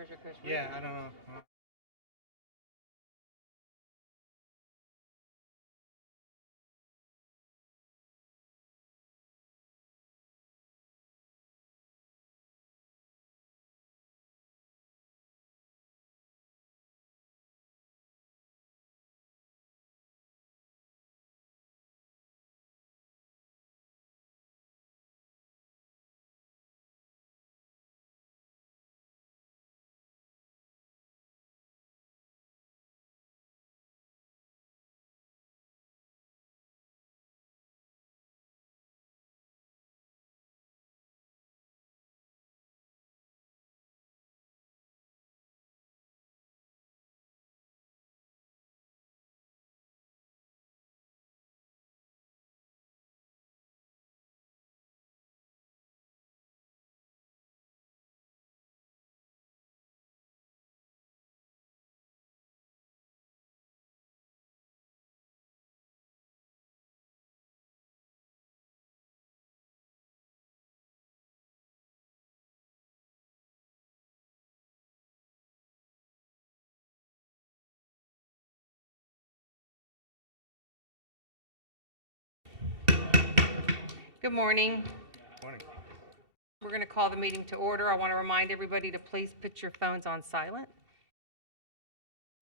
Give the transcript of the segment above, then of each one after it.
Treasurer Chris Reed. Yeah, I don't know. Good morning. Morning. We're going to call the meeting to order. I want to remind everybody to please put your phones on silent.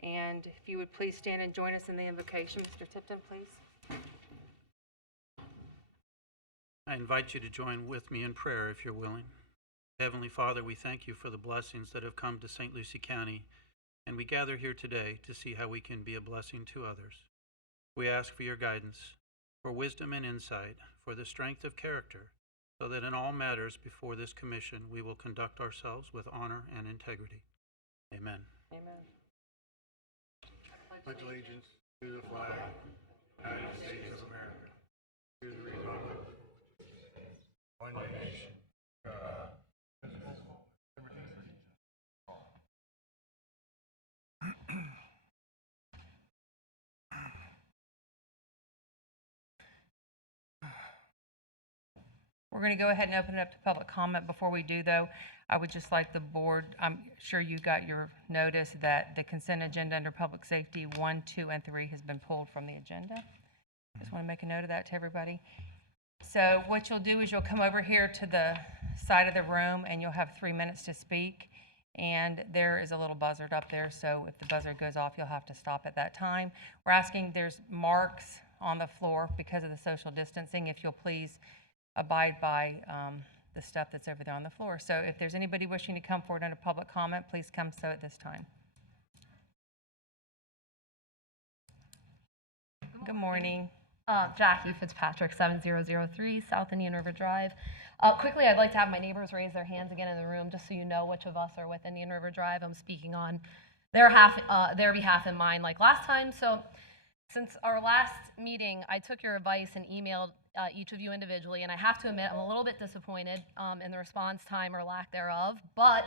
And if you would please stand and join us in the invocation. Mr. Tipton, please. I invite you to join with me in prayer if you're willing. Heavenly Father, we thank you for the blessings that have come to St. Lucie County, and we gather here today to see how we can be a blessing to others. We ask for your guidance, for wisdom and insight, for the strength of character, so that in all matters before this commission we will conduct ourselves with honor and integrity. Amen. Amen. Pledge allegiance to the flag of the United States of America, to the republic, one nation, God, indivisible, liberty for all. We're going to go ahead and open it up to public comment. Before we do, though, I would just like the board, I'm sure you got your notice that the consent agenda under public safety 1, 2, and 3 has been pulled from the agenda. Just want to make a note of that to everybody. So what you'll do is you'll come over here to the side of the room and you'll have 3 minutes to speak. And there is a little buzzard up there, so if the buzzard goes off, you'll have to stop at that time. We're asking, there's marks on the floor because of the social distancing. If you'll please abide by the stuff that's over there on the floor. So if there's anybody wishing to come forward under public comment, please come so at this time. Good morning. Jackie Fitzpatrick, 7003 South Indian River Drive. Quickly, I'd like to have my neighbors raise their hands again in the room, just so you know which of us are with Indian River Drive. I'm speaking on their behalf and mine like last time. So since our last meeting, I took your advice and emailed each of you individually, and I have to admit I'm a little bit disappointed in the response time or lack thereof, but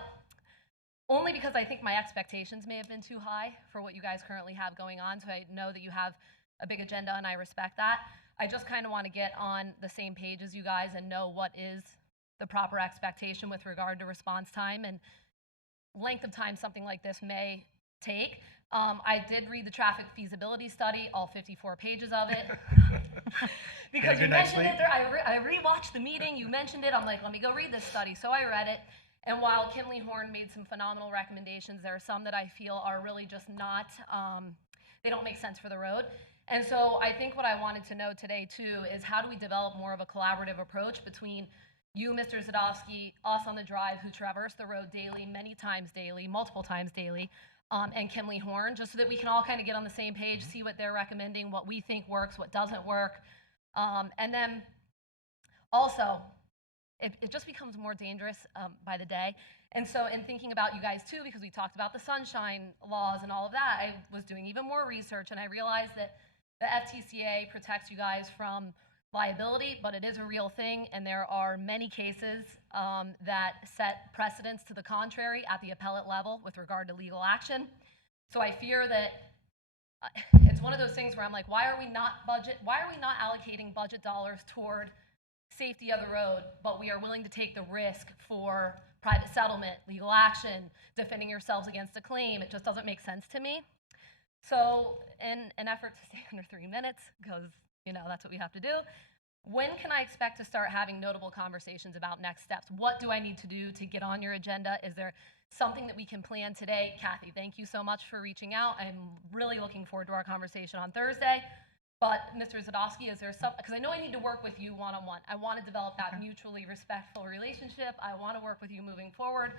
only because I think my expectations may have been too high for what you guys currently have going on. So I know that you have a big agenda, and I respect that. I just kind of want to get on the same page as you guys and know what is the proper expectation with regard to response time and length of time something like this may take. I did read the traffic feasibility study, all 54 pages of it. Because you mentioned it there. I rewatched the meeting, you mentioned it, I'm like, let me go read this study. So I read it, and while Kimley Horn made some phenomenal recommendations, there are some that I feel are really just not, they don't make sense for the road. And so I think what I wanted to know today too is how do we develop more of a collaborative approach between you, Mr. Zadowski, us on the drive who traverse the road daily, many times daily, multiple times daily, and Kimley Horn, just so that we can all kind of get on the same page, see what they're recommending, what we think works, what doesn't work. And then also, it just becomes more dangerous by the day. And so in thinking about you guys too, because we talked about the sunshine laws and all of that, I was doing even more research, and I realized that the FTCA protects you guys from liability, but it is a real thing, and there are many cases that set precedents to the contrary at the appellate level with regard to legal action. So I fear that it's one of those things where I'm like, why are we not allocating budget dollars toward safety of the road, but we are willing to take the risk for private settlement, legal action, defending yourselves against a claim. It just doesn't make sense to me. So in an effort to stay under 3 minutes, because, that's what we have to do, when can I expect to start having notable conversations about next steps? What do I need to do to get on your agenda? Is there something that we can plan today? Kathy, thank you so much for reaching out. I'm really looking forward to our conversation on Thursday. But Mr. Zadowski, is there some, because I know I need to work with you one-on-one. I want to develop that mutually respectful relationship. I want to work with you moving forward.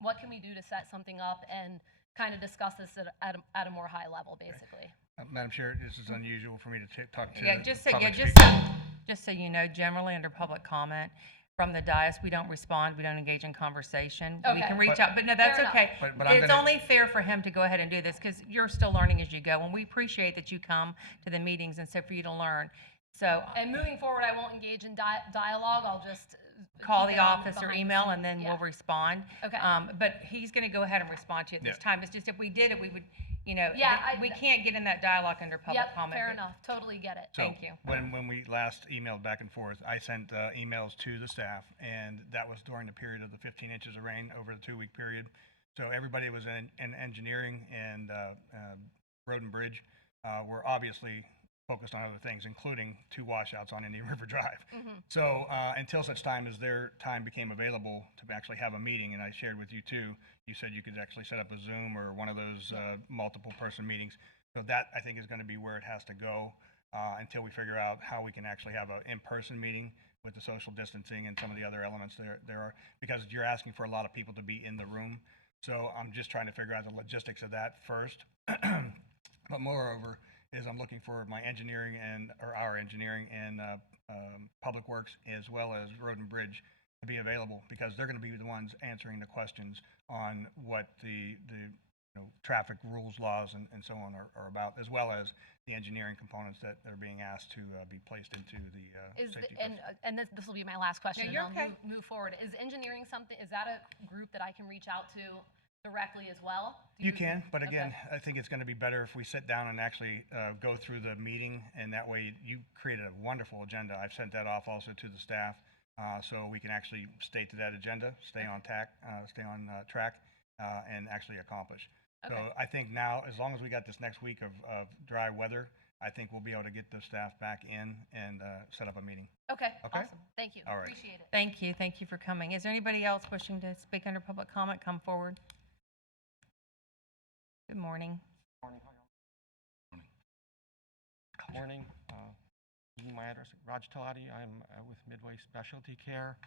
What can we do to set something up and kind of discuss this at a more high level, basically? Madam Chair, this is unusual for me to talk to. Yeah, the just so, public yeah, speaker. just so you know, generally under public comment from the dais, we don't respond, we don't engage in conversation. We Okay. can reach But- out, but no, that's Fair enough. okay. But I'm It's gonna- only fair for him to go ahead and do this, because you're still learning as you go, and we appreciate that you come to the meetings and so for you to learn. So And moving forward, I won't engage in dialogue. I'll just call keep the it on office or behind the email, scenes. and then Yeah. we'll respond. Okay. But he's gonna go ahead and respond to you at this Yeah. time. It's just if we did it, we would, Yeah, we can't get in that dialogue under public Yep, comment. fair but- enough. Totally get it. So Thank you. when we last emailed back and forth, I sent emails to the staff, and that was during the period of the 15 inches of rain over the 2-week period. So everybody was in engineering and road and bridge were obviously focused on other things, including 2 washouts on Indian River Drive. So until such time as their time became available to actually have a meeting, and I shared with you too, you said you could actually set up a Zoom or one of those multiple person meetings. So that, I think, is going to be where it has to go until we figure out how we can actually have an in-person meeting with the social distancing and some of the other elements there are, because you're asking for a lot of people to be in the room. So I'm just trying to figure out the logistics of that first. But moreover, is I'm looking for my engineering or our engineering and public works, as well as road and bridge, to be available, because they're going to be the ones answering the questions on what the traffic rules, laws, and so on are about, as well as the engineering components that are being asked to be placed into the safety. And this will be my last question, you're and I'll okay. move forward. Is engineering something? Is that a group that I can reach out to directly as well? Do You can, but okay. again, I think it's going to be better if we sit down and actually go through the meeting, and that way you created a wonderful agenda. I've sent that off also to the staff, so we can actually stay to that agenda, stay on track, and actually accomplish. So Okay. I think now, as long as we got this next week of dry weather, I think we'll be able to get the staff back in and set up a meeting. Okay. Okay. Awesome. Thank you. All right. Appreciate it. Thank you for coming. Is there anybody else wishing to speak under public comment? Come forward. Good morning. Morning. My address, Raj Talati. I'm with Midway Specialty Care.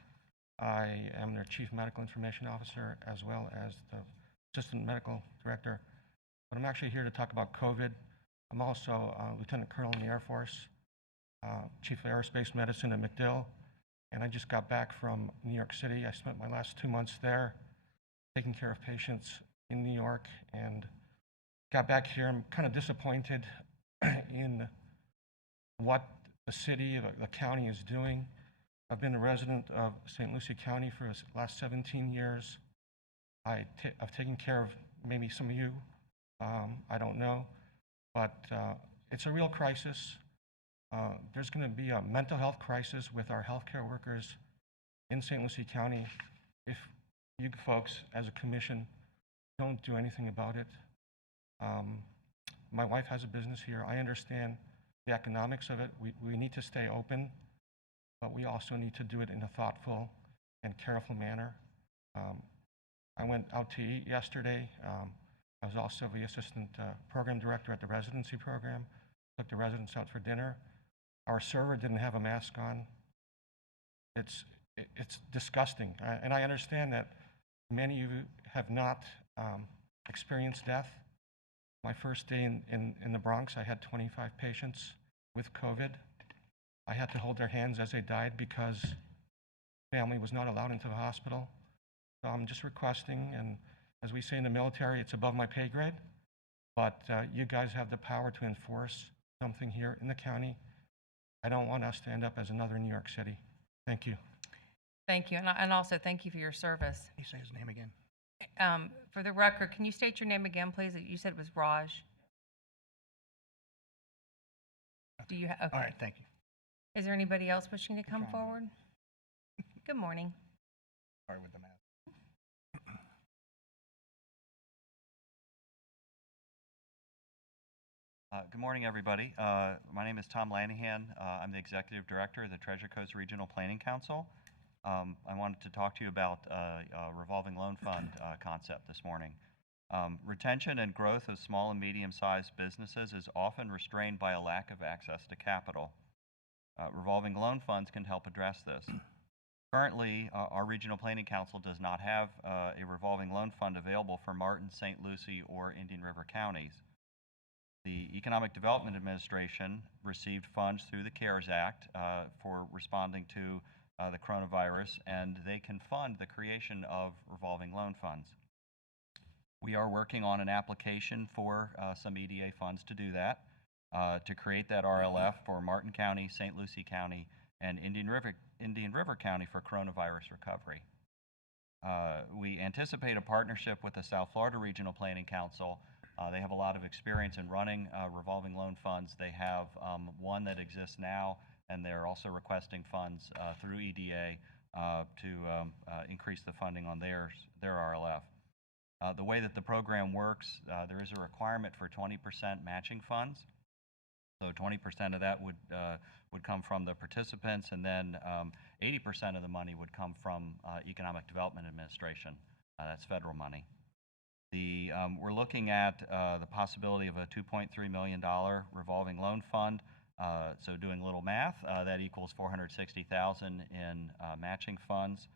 I am their Chief Medical Information Officer, as well as the Assistant Medical Director. But I'm actually here to talk about COVID. I'm also Lieutenant Colonel in the Air Force, Chief of Aerospace Medicine at MacDill, and I just got back from New York City. I spent my last 2 months there taking care of patients in New York, and got back here. I'm kind of disappointed in what the city, the county is doing. I've been a resident of St. Lucie County for the last 17 years. I've taken care of maybe some of you, I don't know, but it's a real crisis. There's going to be a mental health crisis with our healthcare workers in St. Lucie County if you folks, as a commission, don't do anything about it. My wife has a business here. I understand the economics of it. We need to stay open, but we also need to do it in a thoughtful and careful manner. I went out to eat yesterday. I was also the assistant program director at the residency program. Took the residents out for dinner. Our server didn't have a mask on. It's disgusting. And I understand that many of you have not experienced death. My first day in the Bronx, I had 25 patients with COVID. I had to hold their hands as they died because family was not allowed into the hospital. So I'm just requesting, and as we say in the military, it's above my pay grade, but you guys have the power to enforce something here in the county. I don't want us to end up as another New York City. Thank you. Thank you, and also thank you for your service. Can you say his name again? For the record, can you state your name again, please? You said it was Raj. Do you, okay. All right, thank you. Is there anybody else wishing to come trying. forward? Good morning. Sorry with the math. Good morning, everybody. My name is Tom Lanahan. I'm the Executive Director of the Treasure Coast Regional Planning Council. I wanted to talk to you about a revolving loan fund concept this morning. Retention and growth of small and medium-sized businesses is often restrained by a lack of access to capital. Revolving loan funds can help address this. Currently, our Regional Planning Council does not have a revolving loan fund available for Martin, St. Lucie, or Indian River counties. The Economic Development Administration received funds through the CARES Act for responding to the coronavirus, and they can fund the creation of revolving loan funds. We are working on an application for some EDA funds to do that, to create that RLF for Martin County, St. Lucie County, and Indian River County for coronavirus recovery. We anticipate a partnership with the South Florida Regional Planning Council. They have a lot of experience in running revolving loan funds. They have one that exists now, and they're also requesting funds through EDA to increase the funding on their RLF. The way that the program works, there is a requirement for 20% matching funds. So 20% of that would come from the participants, and then 80% of the money would come from Economic Development Administration. That's federal money. We're looking at the possibility of a $2.3 million revolving loan fund. So doing a little math, that equals $460,000 in matching funds.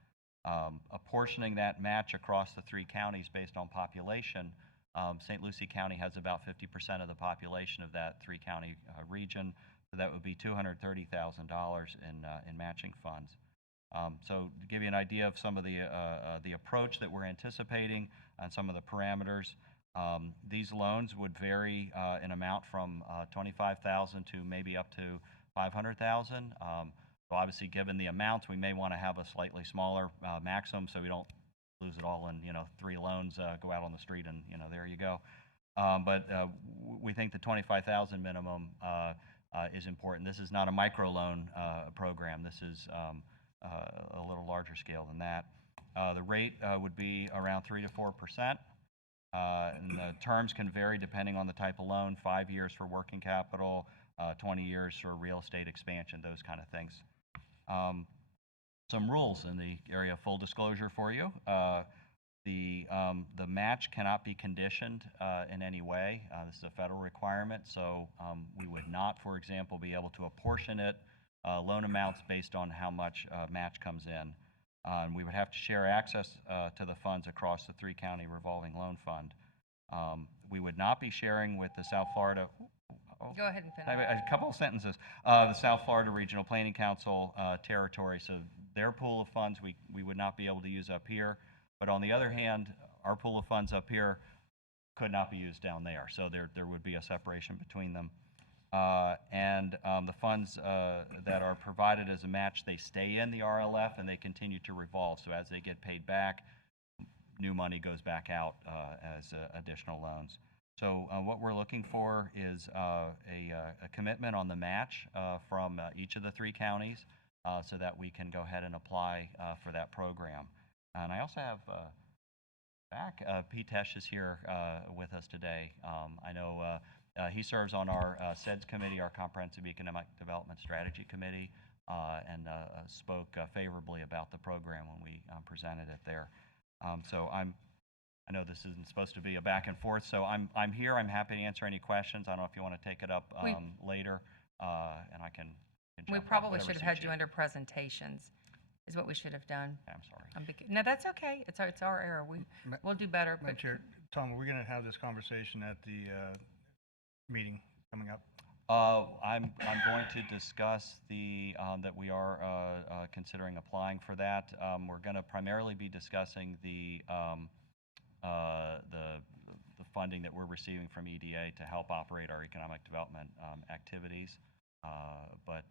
Apportioning that match across the 3 counties based on population, St. Lucie County has about 50% of the population of that 3-county region, so that would be $230,000 in matching funds. So to give you an idea of some of the approach that we're anticipating and some of the parameters, these loans would vary in amount from $25,000 to maybe up to $500,000. So obviously, given the amounts, we may want to have a slightly smaller maximum so we don't lose it all in 3 loans, go out on the street and there you go. But we think the $25,000 minimum is important. This is not a microloan program. This is a little larger scale than that. The rate would be around 3 to 4%. And the terms can vary depending on the type of loan, 5 years for working capital, 20 years for real estate expansion, those kind of things. Some rules in the area of full disclosure for you. The match cannot be conditioned in any way. This is a federal requirement, so we would not, for example, be able to apportion it, loan amounts based on how much match comes in. We would have to share access to the funds across the 3-county revolving loan fund. We would not be sharing with the South Florida. Go ahead and finish. A couple of sentences. The South Florida Regional Planning Council territory, so their pool of funds we would not be able to use up here. But on the other hand, our pool of funds up here could not be used down there. So there would be a separation between them. The funds that are provided as a match, they stay in the RLF and they continue to revolve. So as they get paid back, new money goes back out as additional loans. So what we're looking for is a commitment on the match from each of the 3 counties so that we can go ahead and apply for that program. And I also have Pete Tesh is here with us today. I know he serves on our SEDS committee, our Comprehensive Economic Development Strategy Committee, and spoke favorably about the program when we presented it there. So I know this isn't supposed to be a back and forth, so I'm here. I'm happy to answer any questions. I don't know if you want to take it up later, and I can We jump probably whatever should have had suits you under presentations, is what we should have done. I'm sorry. No, that's okay. It's our error. We'll do better. Madam But Chair, Tom, are we going to have this conversation at the meeting coming up? I'm going to discuss that we are considering applying for that. We're going to primarily be discussing the funding that we're receiving from EDA to help operate our economic development activities. But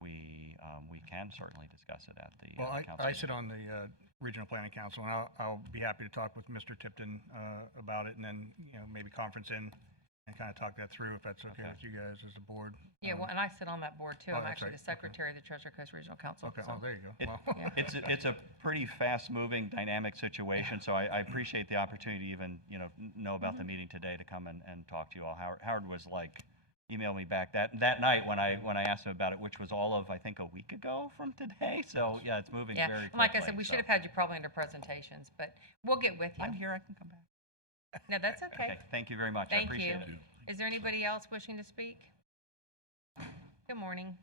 we can certainly discuss it at the Well, council. I sit on the Regional Planning Council, and I'll be happy to talk with Mr. Tipton about it, and then maybe conference in and kind of talk that through, if that's okay Okay. with you guys as a board. Yeah, well, and I sit on that board too. Oh, I'm that's actually right. the Okay. secretary of the Treasure Coast Regional Council. Okay, so- oh, there you go. It- Well, Yeah. It's a pretty fast-moving, dynamic situation, so I appreciate the opportunity to even, know about the meeting today, to come and talk to you all. Howard was like, emailed me back that night when I asked him about it, which was all of, I think, a week ago from today, so yeah, it's moving Yeah, very and quickly. like I said, we should so. have had you probably under presentations, but we'll get with you. I'm here, I can come back. No, that's okay. Okay, thank you very much, I Thank appreciate you. it. Is there anybody else wishing to speak? Good morning.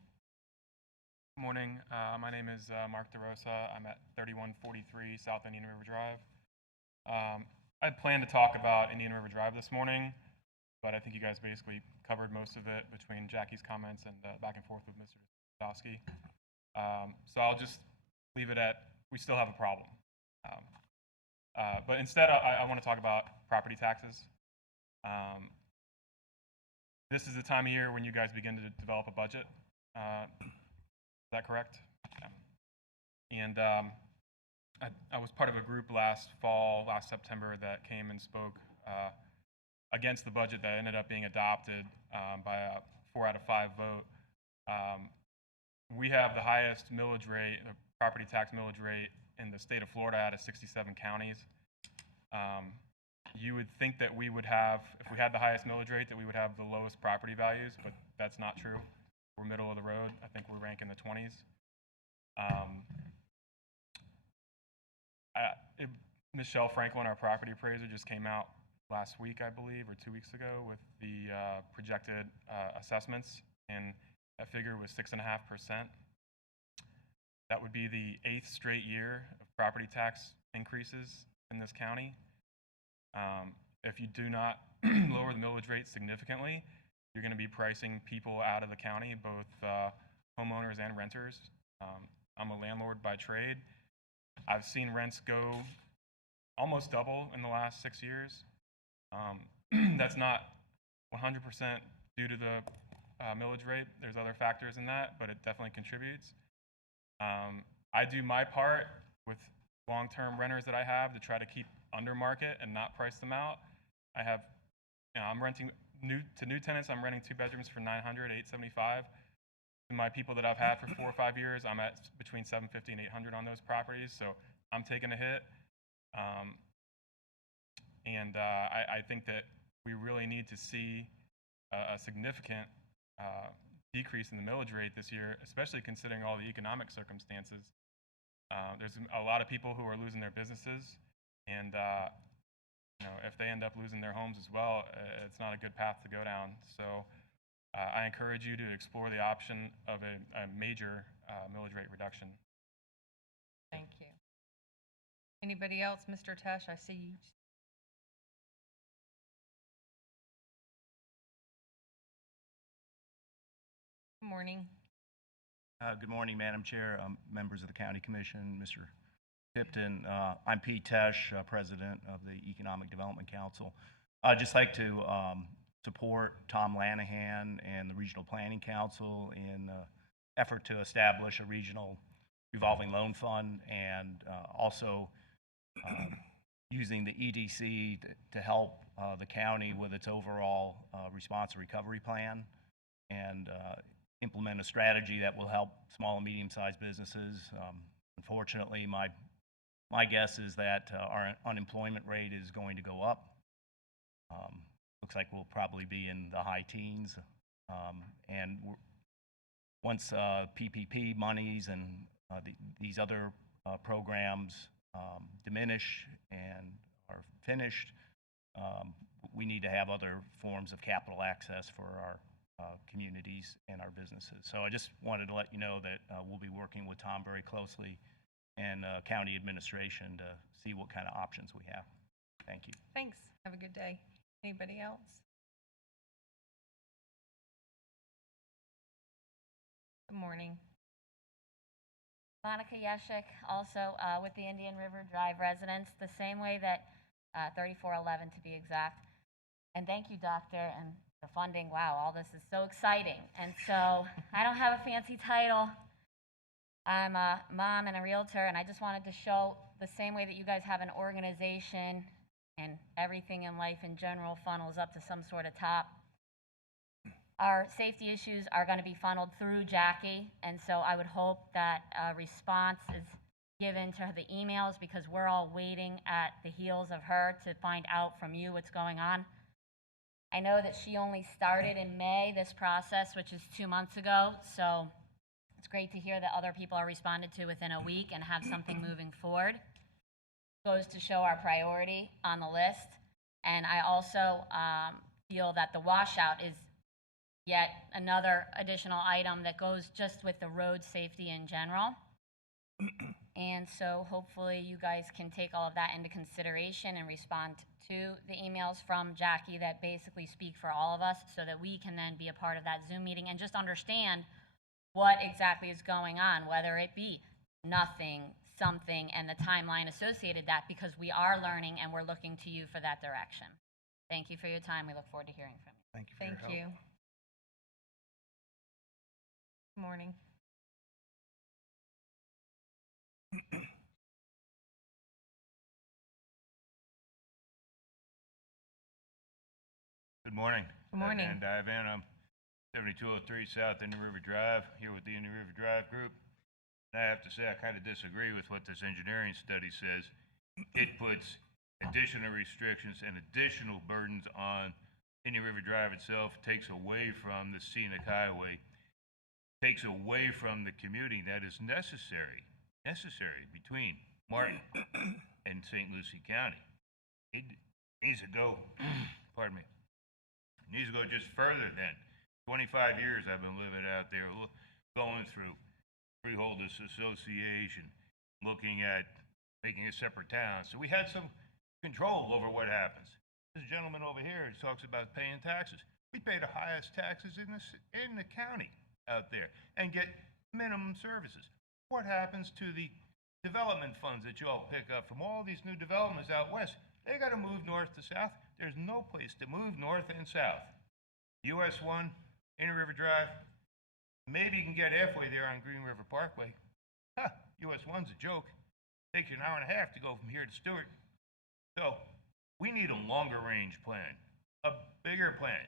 Morning. My name is Mark DeRosa. I'm at 3143 South Indian River Drive. I had planned to talk about Indian River Drive this morning, but I think you guys basically covered most of it between Jackie's comments and back and forth with Mr. Sadowski. So I'll just leave it at, we still have a problem. But instead, I want to talk about property taxes. This is the time of year when you guys begin to develop a budget. Is that correct? Yeah. And I was part of a group last September, that came and spoke against the budget that ended up being adopted by a 4 out of 5 vote. We have the highest millage rate, the property tax millage rate in the state of Florida out of 67 counties. You would think that we would have, if we had the highest millage rate, that we would have the lowest property values, but that's not true. We're middle of the road. I think we rank in the 20s. Michelle Franklin, our property appraiser, just came out last week, I believe, or 2 weeks ago, with the projected assessments, and that figure was 6.5%. That would be the 8th straight year of property tax increases in this county. If you do not lower the millage rate significantly, you're going to be pricing people out of the county, both homeowners and renters. I'm a landlord by trade. I've seen rents go almost double in the last 6 years. That's not 100% due to the millage rate. There's other factors in that, but it definitely contributes. I do my part with long-term renters that I have to try to keep under market and not price them out. I'm renting to new tenants. I'm renting 2 bedrooms for $900, $875. To my people that I've had for 4 or 5 years, I'm at between $750 and $800 on those properties. So I'm taking a hit. I think that we really need to see a significant decrease in the millage rate this year, especially considering all the economic circumstances. There's a lot of people who are losing their businesses, and if they end up losing their homes as well, it's not a good path to go down. So I encourage you to explore the option of a major millage rate reduction. Thank you. Anybody else? Mr. Tesh, I see you. Good morning. Good morning, Madam Chair, members of the County Commission, Mr. Tipton. I'm Pete Tesh, President of the Economic Development Council. I'd just like to support Tom Lanahan and the Regional Planning Council in effort to establish a regional revolving loan fund, and also using the EDC to help the county with its overall response and recovery plan, and implement a strategy that will help small and medium-sized businesses. Unfortunately, my guess is that our unemployment rate is going to go up. Looks like we'll probably be in the high teens. And once PPP monies and these other programs diminish and are finished, we need to have other forms of capital access for our communities and our businesses. So I just wanted to let you know that we'll be working with Tom very closely and county administration to see what kind of options we have. Thank you. Thanks. Have a good day. Anybody else? Good morning. Monica Yeshik, also with the Indian River Drive residents, the same way that 3411 to be exact. And thank you, Doctor, and the funding. Wow, all this is so exciting. And so I don't have a fancy title. I'm a mom and a realtor, and I just wanted to show the same way that you guys have an organization and everything in life in general funnels up to some sort of top. our safety issues are going to be funneled through Jackie, and so I would hope that a response is given to the emails, because we're all waiting at the heels of her to find out from you what's going on. I know that she only started in May, this process, which is 2 months ago, so it's great to hear that other people are responded to within a week and have something moving forward. Goes to show our priority on the list. And I also feel that the washout is yet another additional item that goes just with the road safety in general. And so hopefully you guys can take all of that into consideration and respond to the emails from Jackie that basically speak for all of us, so that we can then be a part of that Zoom meeting and just understand what exactly is going on, whether it be nothing, something, and the timeline associated that, because we are learning and we're looking to you for that direction. Thank you for your time. We look forward to hearing from you. Thank you for your Thank help. you. Good morning. Good morning. Good morning. And Ivan, I'm 7203 South Indian River Drive, here with the Indian River Drive Group. And I have to say, I kind of disagree with what this engineering study says. It puts additional restrictions and additional burdens on Indian River Drive itself, takes away from the scenic highway, takes away from the commuting that is necessary between Martin and St. Lucie County. It needs to go, pardon me, needs to go just further than 25 years I've been living out there, going through Freeholders Association, looking at making a separate town. So we had some control over what happens. This gentleman over here talks about paying taxes. We pay the highest taxes in the county out there and get minimum services. What happens to the development funds that you all pick up from all these new developments out west? They got to move north to south. There's no place to move north and south. US 1, Indian River Drive, maybe you can get halfway there on Green River Parkway. US 1's a joke. Takes you an hour and a half to go from here to Stewart. So we need a longer range plan, a bigger plan.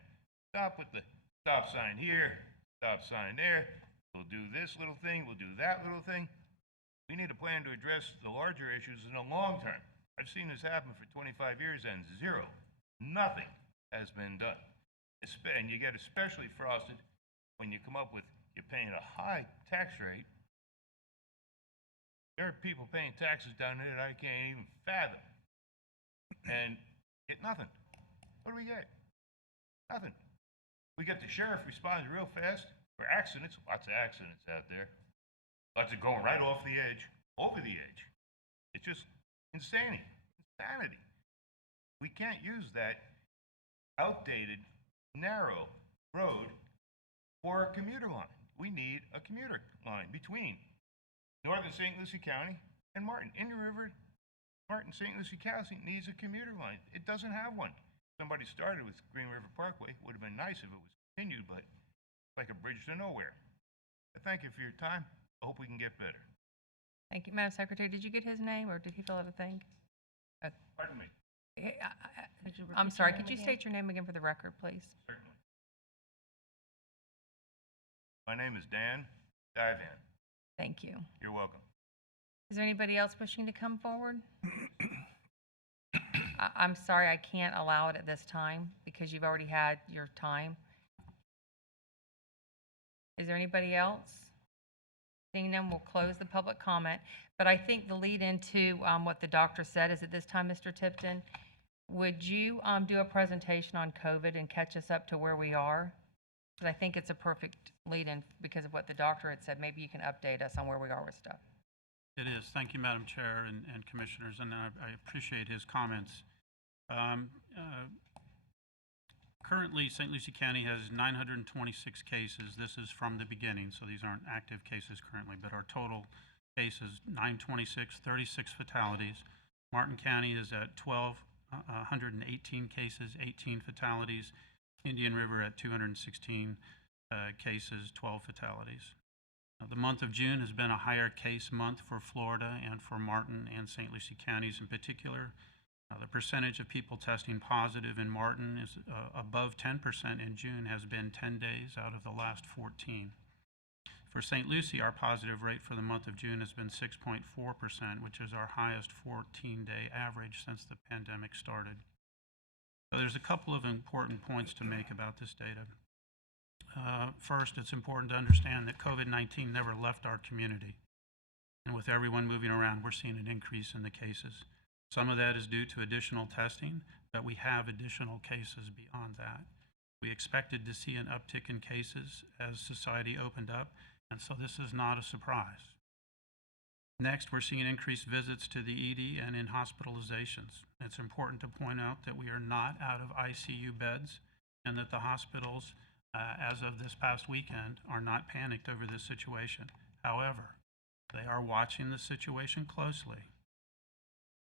Stop with the stop sign here, stop sign there. We'll do this little thing, we'll do that little thing. We need a plan to address the larger issues in the long term. I've seen this happen for 25 years and zero. Nothing has been done. And you get especially frosted when you come up with, you're paying a high tax rate. There are people paying taxes down there that I can't even fathom. And get nothing. What do we get? Nothing. We get the sheriff responding real fast for accidents. Lots of accidents out there. Lots of going right off the edge, over the edge. It's just insanity. Insanity. We can't use that outdated, narrow road for a commuter line. We need a commuter line between northern St. Lucie County and Martin. Indian River, Martin, St. Lucie County needs a commuter line. It doesn't have one. Somebody started with Green River Parkway. Would have been nice if it was continued, but it's like a bridge to nowhere. I thank you for your time. I hope we can get better. Thank you. Madam Secretary, did you get his name, or did he fill out a thing? Pardon me. I'm sorry, could you state your name again for the record, please? Certainly. My name is Dan Divan. Thank you. You're welcome. Is there anybody else wishing to come forward? I'm sorry, I can't allow it at this time because you've already had your time. Is there anybody else? Seeing none, we'll close the public comment. But I think the lead into what the doctor said is at this time, Mr. Tipton, would you do a presentation on COVID and catch us up to where we are? Because I think it's a perfect lead in because of what the doctor had said. Maybe you can update us on where we are with stuff. It is. Thank you, Madam Chair and Commissioners, and I appreciate his comments. Currently, St. Lucie County has 926 cases. This is from the beginning, so these aren't active cases currently, but our total cases, 926, 36 fatalities. Martin County is at 1,218 cases, 18 fatalities. Indian River at 216 cases, 12 fatalities. The month of June has been a higher case month for Florida and for Martin and St. Lucie counties in particular. The percentage of people testing positive in Martin is above 10% in June, has been 10 days out of the last 14. For St. Lucie, our positive rate for the month of June has been 6.4%, which is our highest 14-day average since the pandemic started. So there's a couple of important points to make about this data. First, it's important to understand that COVID-19 never left our community. And with everyone moving around, we're seeing an increase in the cases. Some of that is due to additional testing, but we have additional cases beyond that. We expected to see an uptick in cases as society opened up, and so this is not a surprise. Next, we're seeing increased visits to the ED and in hospitalizations. It's important to point out that we are not out of ICU beds and that the hospitals, as of this past weekend, are not panicked over this situation. However, they are watching the situation closely,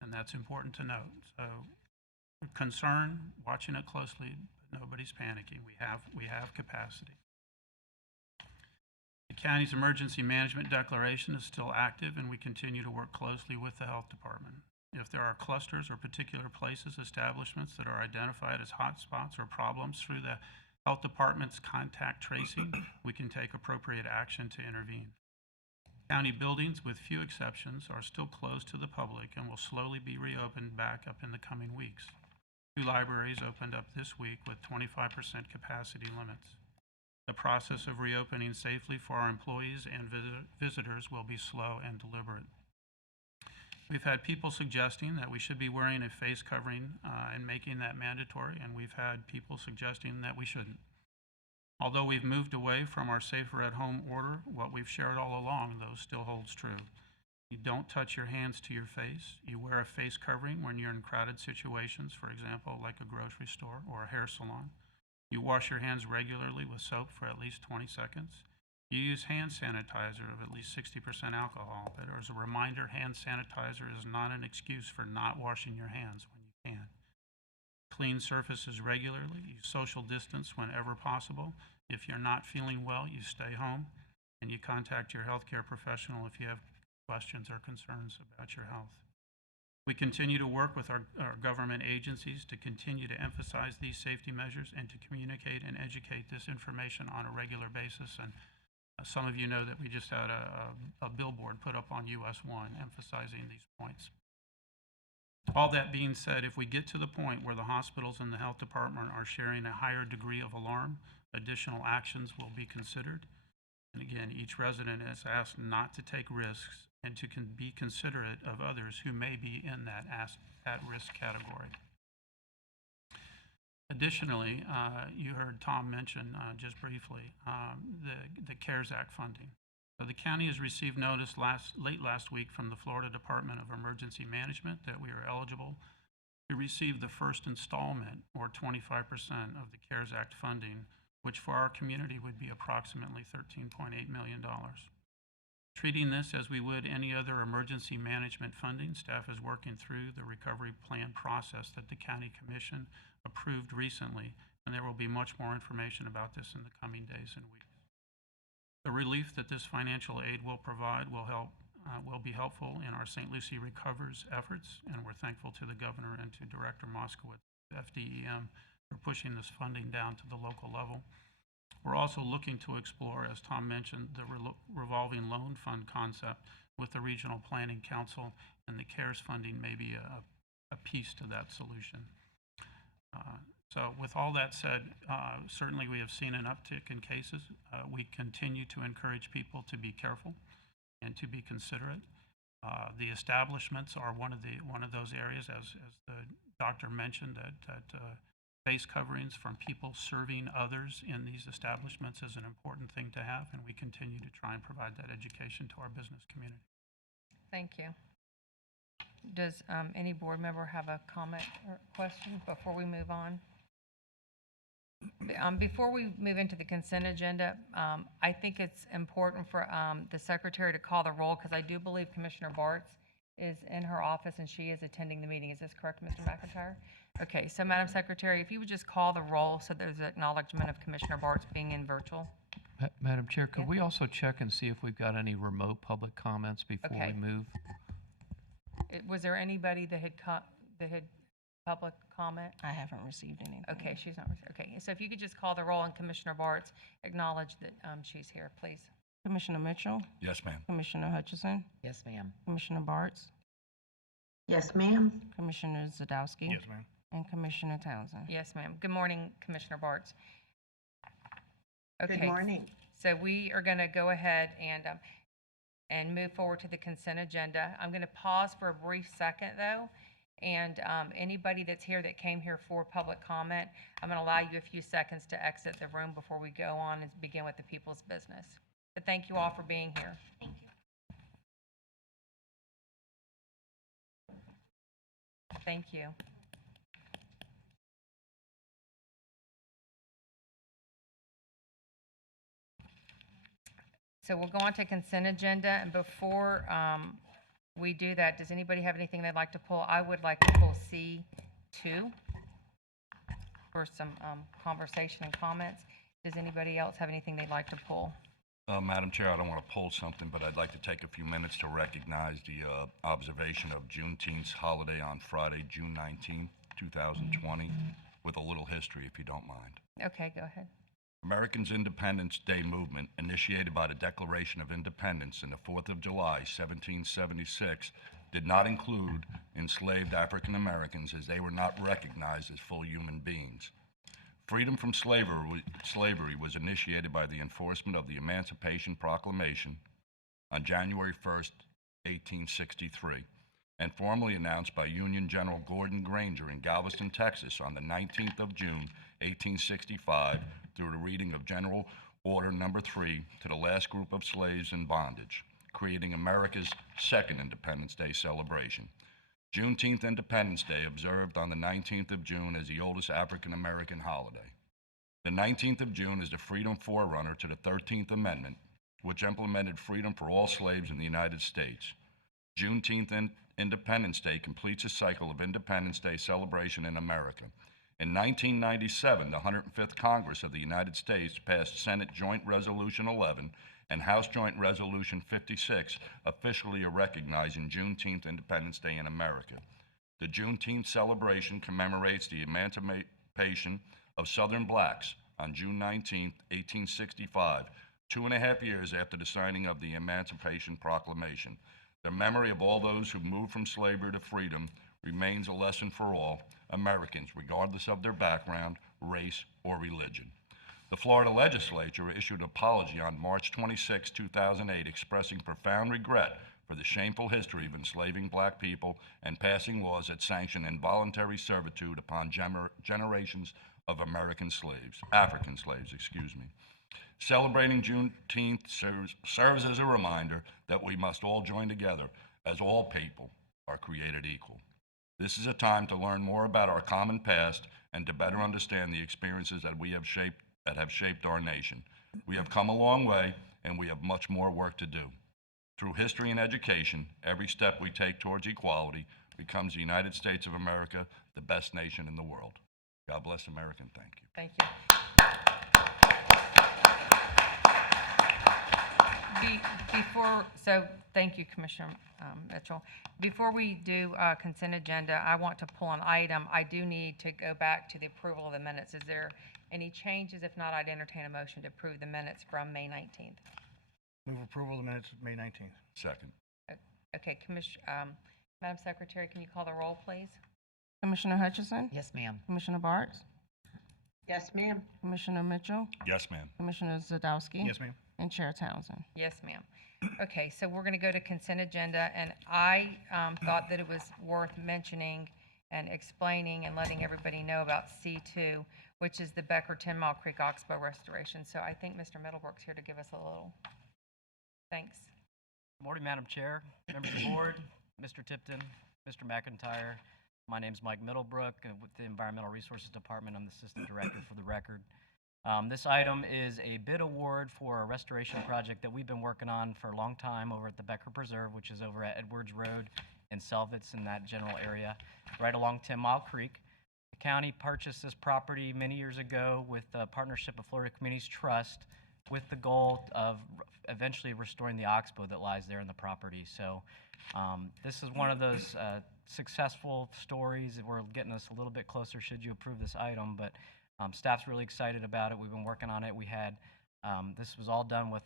and that's important to note. So, concern, watching it closely, but nobody's panicking. We have capacity. The county's emergency management declaration is still active, and we continue to work closely with the health department. If there are clusters or particular places, establishments that are identified as hotspots or problems through the health department's contact tracing, we can take appropriate action to intervene. County buildings, with few exceptions, are still closed to the public and will slowly be reopened back up in the coming weeks. 2 libraries opened up this week with 25% capacity limits. The process of reopening safely for our employees and visitors will be slow and deliberate. We've had people suggesting that we should be wearing a face covering and making that mandatory, and we've had people suggesting that we shouldn't. Although we've moved away from our safer at home order, what we've shared all along, though, still holds true. You don't touch your hands to your face. You wear a face covering when you're in crowded situations, for example, like a grocery store or a hair salon. You wash your hands regularly with soap for at least 20 seconds. You use hand sanitizer of at least 60% alcohol, but as a reminder, hand sanitizer is not an excuse for not washing your hands when you can. Clean surfaces regularly. You social distance whenever possible. If you're not feeling well, you stay home, and you contact your healthcare professional if you have questions or concerns about your health. We continue to work with our government agencies to continue to emphasize these safety measures and to communicate and educate this information on a regular basis. And some of you know that we just had a billboard put up on US 1 emphasizing these points. All that being said, if we get to the point where the hospitals and the health department are sharing a higher degree of alarm, additional actions will be considered. And again, each resident is asked not to take risks and to be considerate of others who may be in that at-risk category. Additionally, you heard Tom mention just briefly the CARES Act funding. So the county has received notice late last week from the Florida Department of Emergency Management that we are eligible to receive the first installment, or 25% of the CARES Act funding, which for our community would be approximately $13.8 million. Treating this as we would any other emergency management funding, staff is working through the recovery plan process that the County Commission approved recently, and there will be much more information about this in the coming days and weeks. The relief that this financial aid will provide will be helpful in our St. Lucie Recovers efforts, and we're thankful to the Governor and to Director Moskowitz, FDEM, for pushing this funding down to the local level. We're also looking to explore, as Tom mentioned, the revolving loan fund concept with the Regional Planning Council, and the CARES funding may be a piece to that solution. So with all that said, certainly we have seen an uptick in cases. We continue to encourage people to be careful and to be considerate. The establishments are one of those areas, as the doctor mentioned, that face coverings from people serving others in these establishments is an important thing to have, and we continue to try and provide that education to our business community. Thank you. Does any board member have a comment or question before we move on? Before we move into the consent agenda, I think it's important for the secretary to call the roll, because I do believe Commissioner Bartz is in her office and she is attending the meeting. Is this correct, Mr. McIntyre? Okay, so Madam Secretary, if you would just call the roll so there's acknowledgement of Commissioner Bartz being in virtual. Madam Chair, could Yeah. we also check and see if we've got any remote public comments before Okay. we move? Was there anybody that had public comment? I haven't received anything. Okay, she's not, okay. So if you could just call the roll and Commissioner Bartz acknowledge that she's here, please. Commissioner Mitchell, Yes, ma'am. Commissioner Hutchison, Yes, ma'am. Commissioner Bartz, Yes, ma'am. Commissioner Zadowski, Yes, ma'am. and Commissioner Townsend. Yes, ma'am. Good morning, Commissioner Bartz. Good Okay, morning. so we are going to go ahead and move forward to the consent agenda. I'm going to pause for a brief second, though, and anybody that's here that came here for public comment, I'm going to allow you a few seconds to exit the room before we go on and begin with the people's business. But thank you all for being here. Thank you. Thank you. So we'll go on to consent agenda, and before we do that, does anybody have anything they'd like to pull? I would like to pull C2 for some conversation and comments. Does anybody else have anything they'd like to pull? Madam Chair, I don't want to pull something, but I'd like to take a few minutes to recognize the observation of Juneteenth's holiday on Friday, June 19th, 2020, with a little history, if you don't mind. Okay, go ahead. Americans' Independence Day movement, initiated by the Declaration of Independence and the 4th of July, 1776, did not include enslaved African Americans as they were not recognized as full human beings. Freedom from slavery was initiated by the enforcement of the Emancipation Proclamation on January 1st, 1863, and formally announced by Union General Gordon Granger in Galveston, Texas on the 19th of June, 1865, through the reading of General Order No. 3 to the last group of slaves in bondage, creating America's second Independence Day celebration. Juneteenth Independence Day, observed on the 19th of June, is the oldest African American holiday. The 19th of June is the freedom forerunner to the 13th Amendment, which implemented freedom for all slaves in the United States. Juneteenth Independence Day completes a cycle of Independence Day celebration in America. In 1997, the 105th Congress of the United States passed Senate Joint Resolution 11 and House Joint Resolution 56, officially recognizing Juneteenth Independence Day in America. The Juneteenth celebration commemorates the emancipation of Southern blacks on June 19, 1865, 2.5 years after the signing of the Emancipation Proclamation. The memory of all those who moved from slavery to freedom remains a lesson for all Americans, regardless of their background, race, or religion. The Florida legislature issued an apology on March 26, 2008, expressing profound regret for the shameful history of enslaving black people and passing laws that sanction involuntary servitude upon generations of African slaves. Celebrating Juneteenth serves as a reminder that we must all join together, as all people are created equal. This is a time to learn more about our common past and to better understand the experiences that have shaped our nation. We have come a long way, and we have much more work to do. Through history and education, every step we take towards equality becomes the United States of America, the best nation in the world. God bless America, and thank you. Thank you. Thank you, Commissioner Mitchell. Before we do consent agenda, I want to pull an item. I do need to go back to the approval of the minutes. Is there any changes? If not, I'd entertain a motion to approve the minutes from May 19th. Move approval of the minutes of May 19th. Second. Okay, Madam Secretary, can you call the roll, please? Commissioner Hutchison, Yes, ma'am. Commissioner Bartz, Yes, ma'am. Commissioner Mitchell, Yes, ma'am. Commissioner Zadowski, Yes, ma'am. and Chair Townsend. Yes, ma'am. Okay, so we're going to go to consent agenda, and I thought that it was worth mentioning and explaining and letting everybody know about C2, which is the Becker 10 Mile Creek Oxbow restoration. So I think Mr. Middlebrook's here to give us a little. Thanks. Good morning, Madam Chair, members of the board, Mr. Tipton, Mr. McIntyre. My name's Mike Middlebrook, and with the Environmental Resources Department, I'm the Assistant Director for the record. This item is a bid award for a restoration project that we've been working on for a long time over at the Becker Preserve, which is over at Edwards Road in Selvitz, in that general area, right along 10 Mile Creek. The county purchased this property many years ago with the partnership of Florida Communities Trust, with the goal of eventually restoring the oxbow that lies there in the property. So this is one of those successful stories that were getting us a little bit closer should you approve this item, but staff's really excited about it. We've been working on it. We had, this was all done with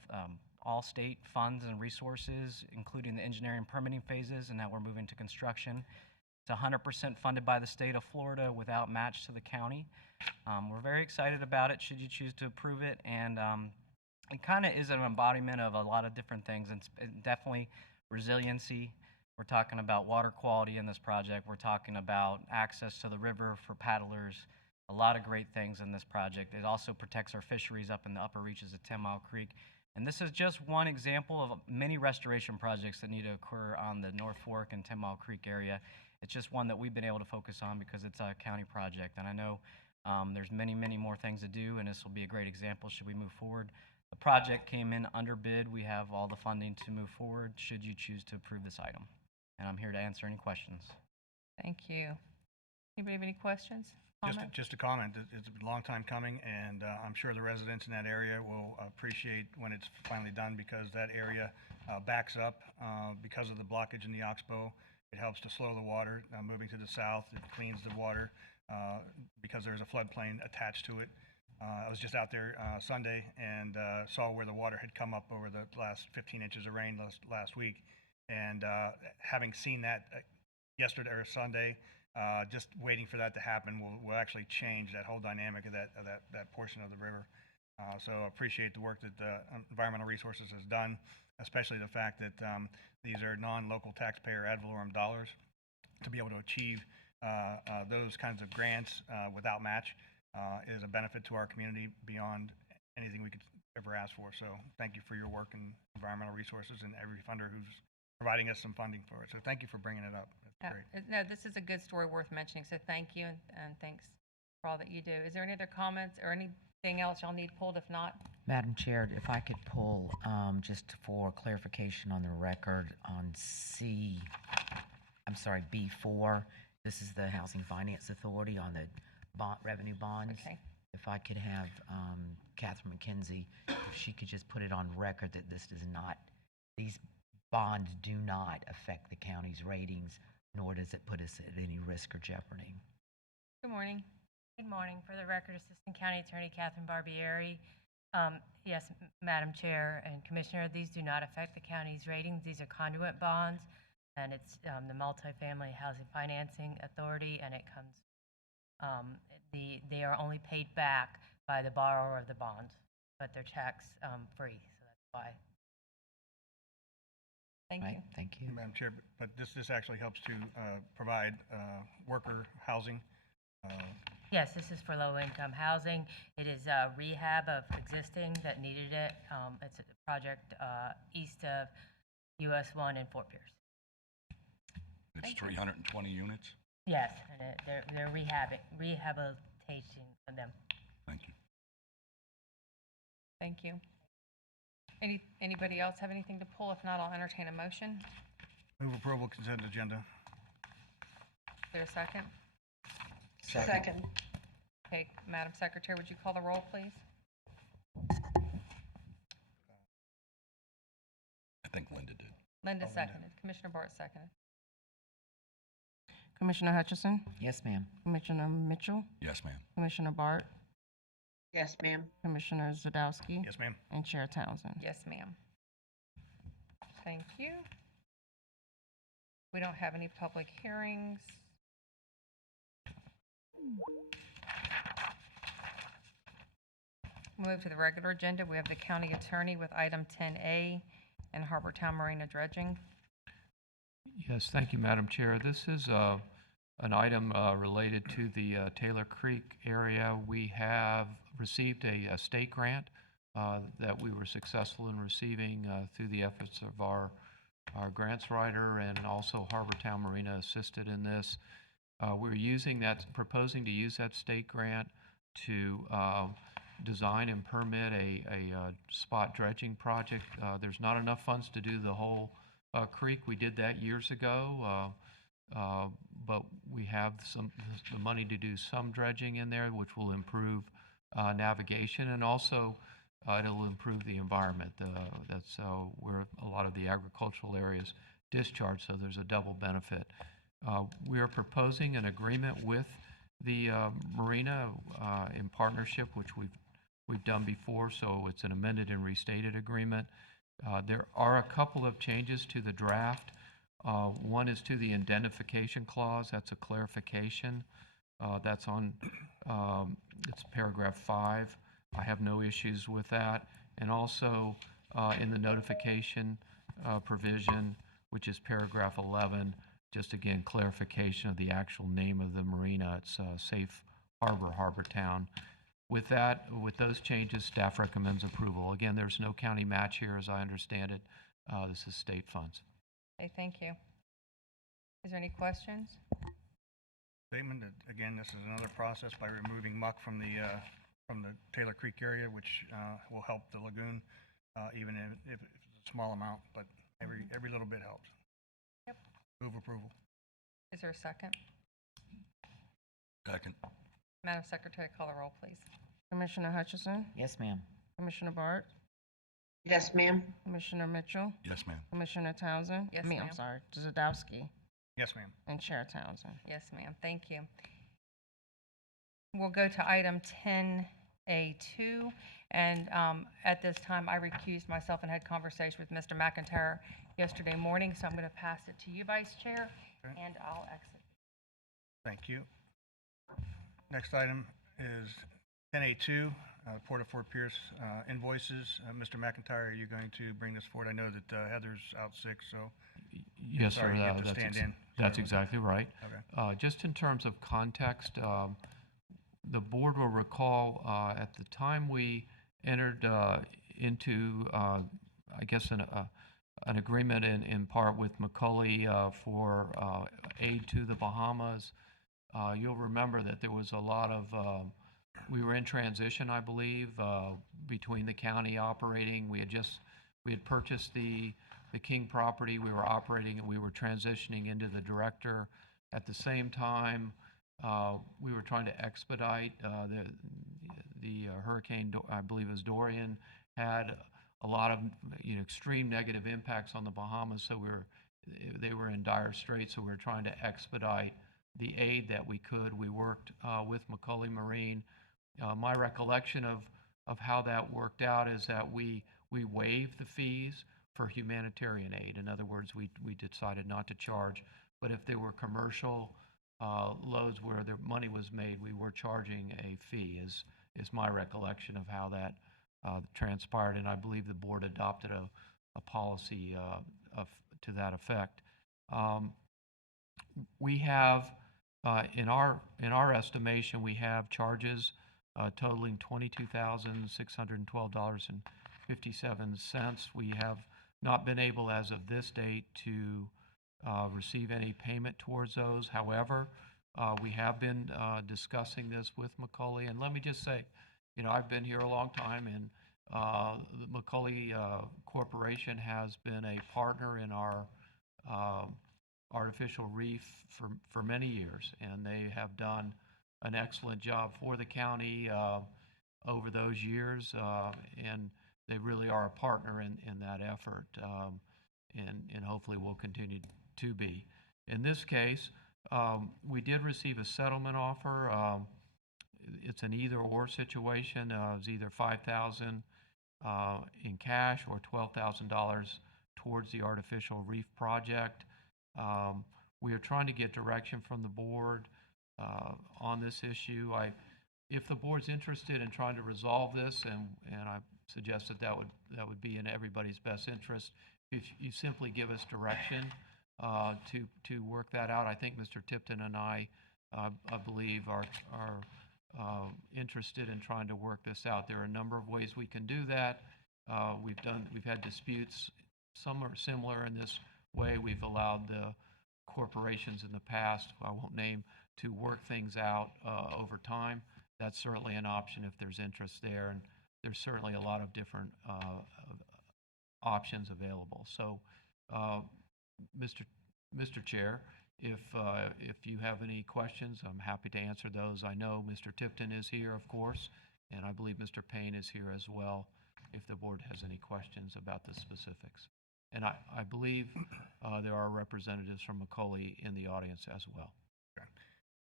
all state funds and resources, including the engineering and permitting phases, and now we're moving to construction. It's 100% funded by the state of Florida without match to the county. We're very excited about it should you choose to approve it, and it kind of is an embodiment of a lot of different things, and definitely resiliency. We're talking about water quality in this project. We're talking about access to the river for paddlers. A lot of great things in this project. It also protects our fisheries up in the upper reaches of 10 Mile Creek. And this is just one example of many restoration projects that need to occur on the North Fork and 10 Mile Creek area. It's just one that we've been able to focus on because it's a county project. And I know there's many, many more things to do, and this will be a great example should we move forward. The project came in under bid. We have all the funding to move forward should you choose to approve this item. And I'm here to answer any questions. Thank you. Anybody have any questions? Just a comment, it's been a long time coming, and I'm sure the residents in that area will appreciate when it's finally done, because that area backs up because of the blockage in the Oxbow. It helps to slow the water moving to the south. It cleans the water because there's a floodplain attached to it. I was just out there Sunday and saw where the water had come up over the last 15 inches of rain last week, and having seen that yesterday or Sunday, just waiting for that to happen will actually change that whole dynamic of that portion of the river. So I appreciate the work that Environmental Resources has done, especially the fact that these are non-local taxpayer ad valorem dollars. To be able to achieve those kinds of grants without match is a benefit to our community beyond anything we could ever ask for. So thank you for your work in Environmental Resources and every funder who's providing us some funding for it. So thank you for bringing it up. That's great. No, this is a good story worth mentioning, so thank you, and thanks for all that you do. Is there any other comments or anything else y'all need pulled? If not, Madam Chair, if I could pull, just for clarification on the record, on B4, this is the Housing Finance Authority on the revenue bonds. Okay. If I could have Catherine McKenzie, if she could just put it on record that these bonds do not affect the county's ratings, nor does it put us at any risk or jeopardy. good morning. Good morning. For the record, Assistant County Attorney Catherine Barbieri. Yes, Madam Chair and Commissioner, these do not affect the county's ratings. These are conduit bonds, and it's the Multifamily Housing Financing Authority, and it comes, they are only paid back by the borrower of the bond, but they're tax free, so that's why. Thank you. Thank you. Madam Chair, but this actually helps to provide worker housing. Yes, this is for low-income housing. It is rehab of existing that needed it. It's a project east of US 1 in Fort Pierce. It's 320 units? Yes, and they're rehabilitation for them. Thank you. Thank you. Anybody else have anything to pull? If not, I'll entertain a motion. Move approval consent agenda. Is there a second? Second. Okay, Madam Secretary, would you call the roll, please? I think Linda did. Linda seconded. Commissioner Bart seconded. Commissioner Hutchison, Yes, ma'am. Commissioner Mitchell, Yes, ma'am. Commissioner Bart, Yes, ma'am. Commissioner Zadowski, Yes, ma'am. and Chair Townsend. Yes, ma'am. Thank you. We don't have any public hearings. We'll move to the regular agenda. We have the county attorney with item 10A and Harbortown Marina dredging. Yes, thank you, Madam Chair. This is an item related to the Taylor Creek area. We have received a state grant that we were successful in receiving through the efforts of our grants writer, and also Harbortown Marina assisted in this. We're proposing to use that state grant to design and permit a spot dredging project. There's not enough funds to do the whole creek. We did that years ago, but we have the money to do some dredging in there, which will improve navigation, and also it'll improve the environment. That's where a lot of the agricultural areas discharge, so there's a double benefit. We are proposing an agreement with the marina in partnership, which we've done before, so it's an amended and restated agreement. There are a couple of changes to the draft. One is to the indemnification clause. That's a clarification. That's on, it's paragraph 5. I have no issues with that. And also in the notification provision, which is paragraph 11, just again, clarification of the actual name of the marina. It's Safe Harbor, Harbor Town. With that, with those changes, staff recommends approval. Again, there's no county match here, as I understand it. This is state funds. Okay, thank you. Is there any questions? Statement that, again, this is another process by removing muck from the Taylor Creek area, which will help the lagoon, even if it's a small amount, but every little bit helps. Yep. Move approval. Is there a second? Second. Madam Secretary, call the roll, please. Commissioner Hutchison, Yes, ma'am. Commissioner Bart, Yes, ma'am. Commissioner Mitchell, Yes, ma'am. Commissioner Townsend. Yes, I'm ma'am. sorry, Zadowski, Yes, ma'am. and Chair Townsend. Yes, ma'am. Thank you. We'll go to item 10A2. And at this time, I recused myself and had conversation with Mr. McIntyre yesterday morning, so I'm going to pass it to you, Vice Chair, Okay. and I'll exit. Thank you. Next item is 10A2, Port of Fort Pierce invoices. Mr. McIntyre, are you going to bring this forward? I know that Heather's out sick, so. Yes, Sorry, sir. you have to That's stand ex- in. That's Sorry. exactly right. Okay. Just in terms of context, the board will recall at the time we entered into, I guess, an agreement in part with Macaulay for aid to the Bahamas. You'll remember that there was a lot of, we were in transition, I believe, between the county operating. We had purchased the King property. We were operating and we were transitioning into the director. At the same time, we were trying to expedite the hurricane, I believe it was Dorian, had a lot of extreme negative impacts on the Bahamas. So they were in dire straits. So we were trying to expedite the aid that we could. We worked with Macaulay Marine. My recollection of how that worked out is that we waived the fees for humanitarian aid. In other words, we decided not to charge. But if there were commercial loads where the money was made, we were charging a fee, is my recollection of how that transpired. And I believe the board adopted a policy to that effect. We have, in our estimation, we have charges totaling $22,612.57. We have not been able, as of this date, to receive any payment towards those. However, we have been discussing this with Macaulay. And let me just say, I've been here a long time, and the Macaulay Corporation has been a partner in our artificial reef for many years, and they have done an excellent job for the county over those years, and they really are a partner in that effort, and hopefully will continue to be. In this case, we did receive a settlement offer. It's an either-or situation. It was either $5,000 in cash or $12,000 towards the artificial reef project. We are trying to get direction from the board on this issue. If the board's interested in trying to resolve this, and I suggest that would be in everybody's best interest, if you simply give us direction to work that out. I think Mr. Tipton and I believe are interested in trying to work this out. There are a number of ways we can do that. We've had disputes. Some are similar in this way. We've allowed the corporations in the past, I won't name, to work things out over time. That's certainly an option if there's interest there, and there's certainly a lot of different options available. So, Mr. Chair, if you have any questions, I'm happy to answer those. I know Mr. Tipton is here, of course, and I believe Mr. Payne is here as well, if the board has any questions about the specifics. And I believe there are representatives from Macaulay in the audience as well.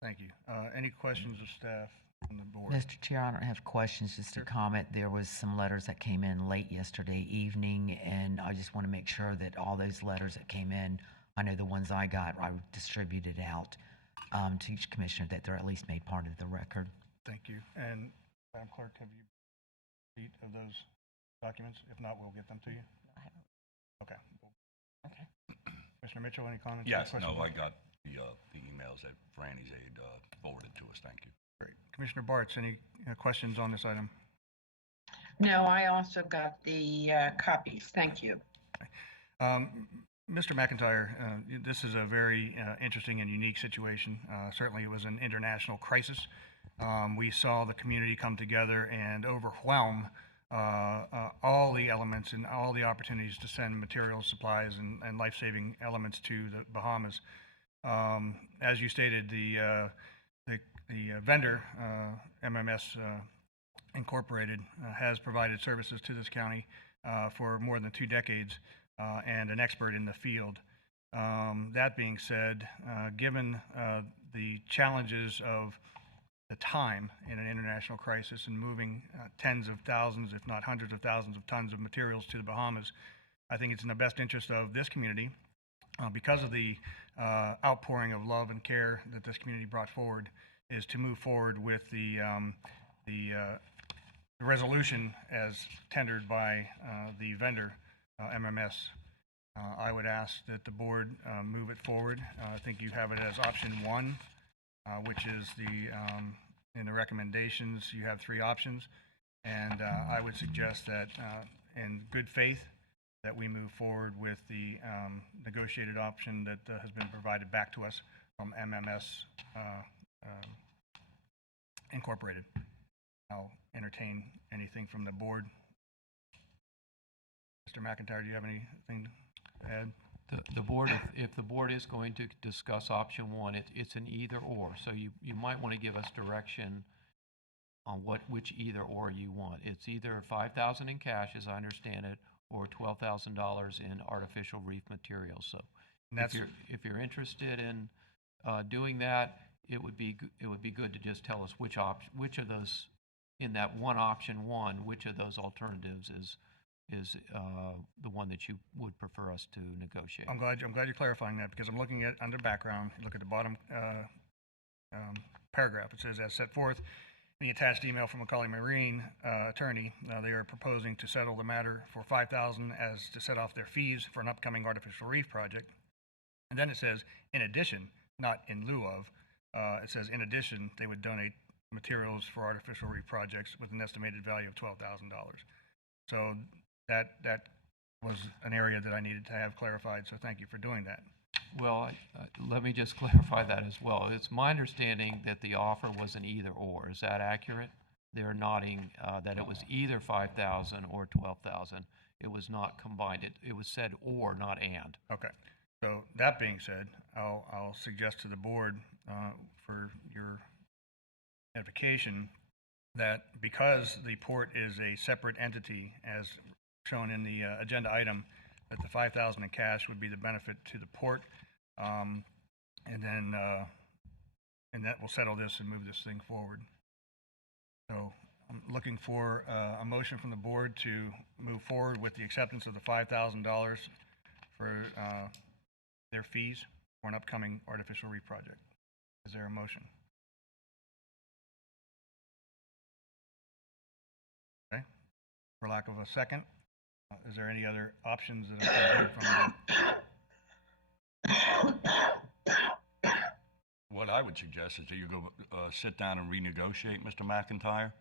Thank you. Any questions of staff from the board? Mr. Chair, I don't have questions, just a comment. There was some letters that came in late yesterday evening, and I just want to make sure that all those letters that came in, I know the ones I got, I distributed out to each commissioner, that they're at least made part of the record. Thank you. And Madam Clerk, have you receipt of those documents? If not, we'll get them to you. Okay. Okay. Commissioner Mitchell, any comments? Yes, questions? no, I got the emails that Franny's aide forwarded to us. Thank you. Great. Commissioner Bartz, any questions on this item? No, I also got the copies. Thank you. Mr. McIntyre, this is a very interesting and unique situation. Certainly, it was an international crisis. We saw the community come together and overwhelm all the elements and all the opportunities to send materials, supplies, and life-saving elements to the Bahamas. As you stated, the vendor, MMS Incorporated, has provided services to this county for more than 2 decades and an expert in the field. That being said, given the challenges of the time in an international crisis and moving tens of thousands, if not hundreds of thousands of tons of materials to the Bahamas, I think it's in the best interest of this community, because of the outpouring of love and care that this community brought forward, is to move forward with the resolution as tendered by the vendor, MMS. I would ask that the board move it forward. I think you have it as option 1, which is in the recommendations, you have 3 options. And I would suggest that in good faith, that we move forward with the negotiated option that has been provided back to us from MMS Incorporated. I'll entertain anything from the board. Mr. McIntyre, do you have anything to add? The board, if the board is going to discuss option 1, it's an either or. So you might want to give us direction on which either or you want. It's either $5,000 in cash, as I understand it, or $12,000 in artificial reef materials. So if you're interested in doing that, it would be good to just tell us which of those, in that one option 1, which of those alternatives is the one that you would prefer us to negotiate. I'm glad you're clarifying that, because I'm looking at under background. Look at the bottom paragraph. It says, as set forth in the attached email from Macaulay Marine attorney, they are proposing to settle the matter for $5,000 as to set off their fees for an upcoming artificial reef project. And then it says, in addition, not in lieu of, it says, in addition, they would donate materials for artificial reef projects with an estimated value of $12,000. So that was an area that I needed to have clarified, so thank you for doing that. Well, let me just clarify that as well. It's my understanding that the offer was an either or. Is that accurate? They're nodding that it was either 5,000 or 12,000. It was not combined. It was said or, not and. Okay. So that being said, I'll suggest to the board for your edification that because the port is a separate entity, as shown in the agenda item, that the $5,000 in cash would be the benefit to the port, and that will settle this and move this thing forward. So I'm looking for a motion from the board to move forward with the acceptance of the $5,000 for their fees for an upcoming artificial reef project. Is there a motion? Okay. For lack of a second, is there any other options that I can hear from What I would suggest is that you go sit down and renegotiate, Mr. McIntyre.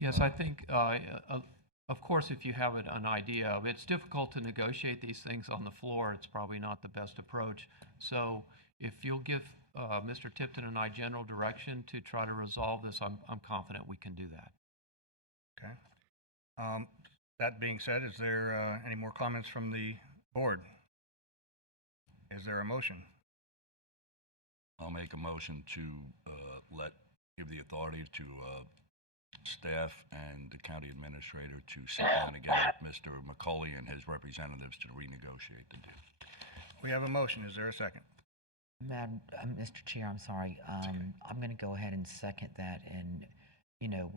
Yes, I think, of course, if you have an idea of it, it's difficult to negotiate these things on the floor. It's probably not the best approach. So if you'll give Mr. Tipton and I general direction to try to resolve this, I'm confident we can do that. Okay. That being said, is there any more comments from the board? Is there a motion? I'll make a motion to give the authority to staff and the county administrator to sit down again with Mr. McCauley and his representatives to renegotiate the deal. We have a motion. Is there a second? Madam, Mr. Chair, I'm sorry. I'm going to go ahead and second that. And, you know,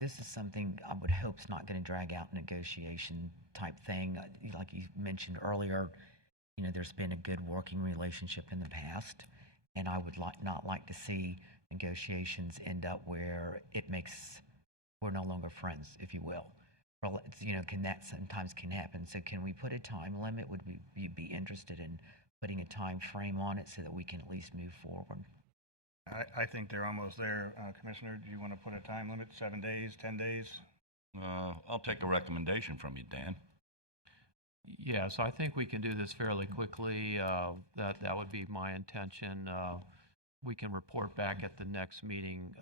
this is something I would hope is not going to drag out negotiation type thing. Like you mentioned earlier, you know, there's been a good working relationship in the past, and I would not like to see negotiations end up where it makes we're no longer friends, if you will. You know, that sometimes can happen. So can we put a time limit? Would we be interested in putting a time frame on it so that we can at least move forward? I think they're almost there. Commissioner, do you want to put a time limit, 7 days, 10 days? I'll take a recommendation from you, Dan. Yes, I think we can do this fairly quickly. That would be my intention. We can report back at the next meeting,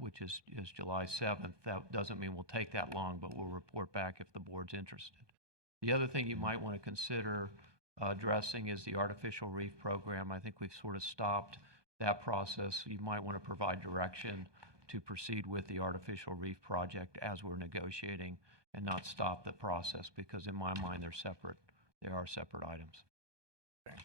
which is July 7th. That doesn't mean we'll take that long, but we'll report back if the board's interested. The other thing you might want to consider addressing is the artificial reef program. I think we've sort of stopped that process. You might want to provide direction to proceed with the artificial reef project as we're negotiating and not stop the process, because in my mind they're separate. They are separate items. Okay.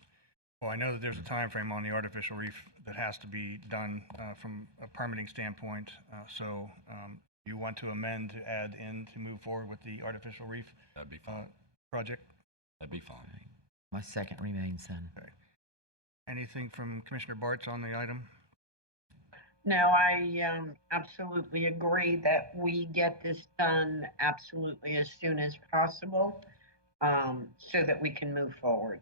Well, I know that there's a time frame on the artificial reef that has to be done from a permitting standpoint. So you want to amend to add in to move forward with the artificial reef That'd be fine. project? That'd be fine. My second remains then. Okay. Anything from Commissioner Bartz on the item? No, I absolutely agree that we get this done absolutely as soon as possible, so that we can move forward.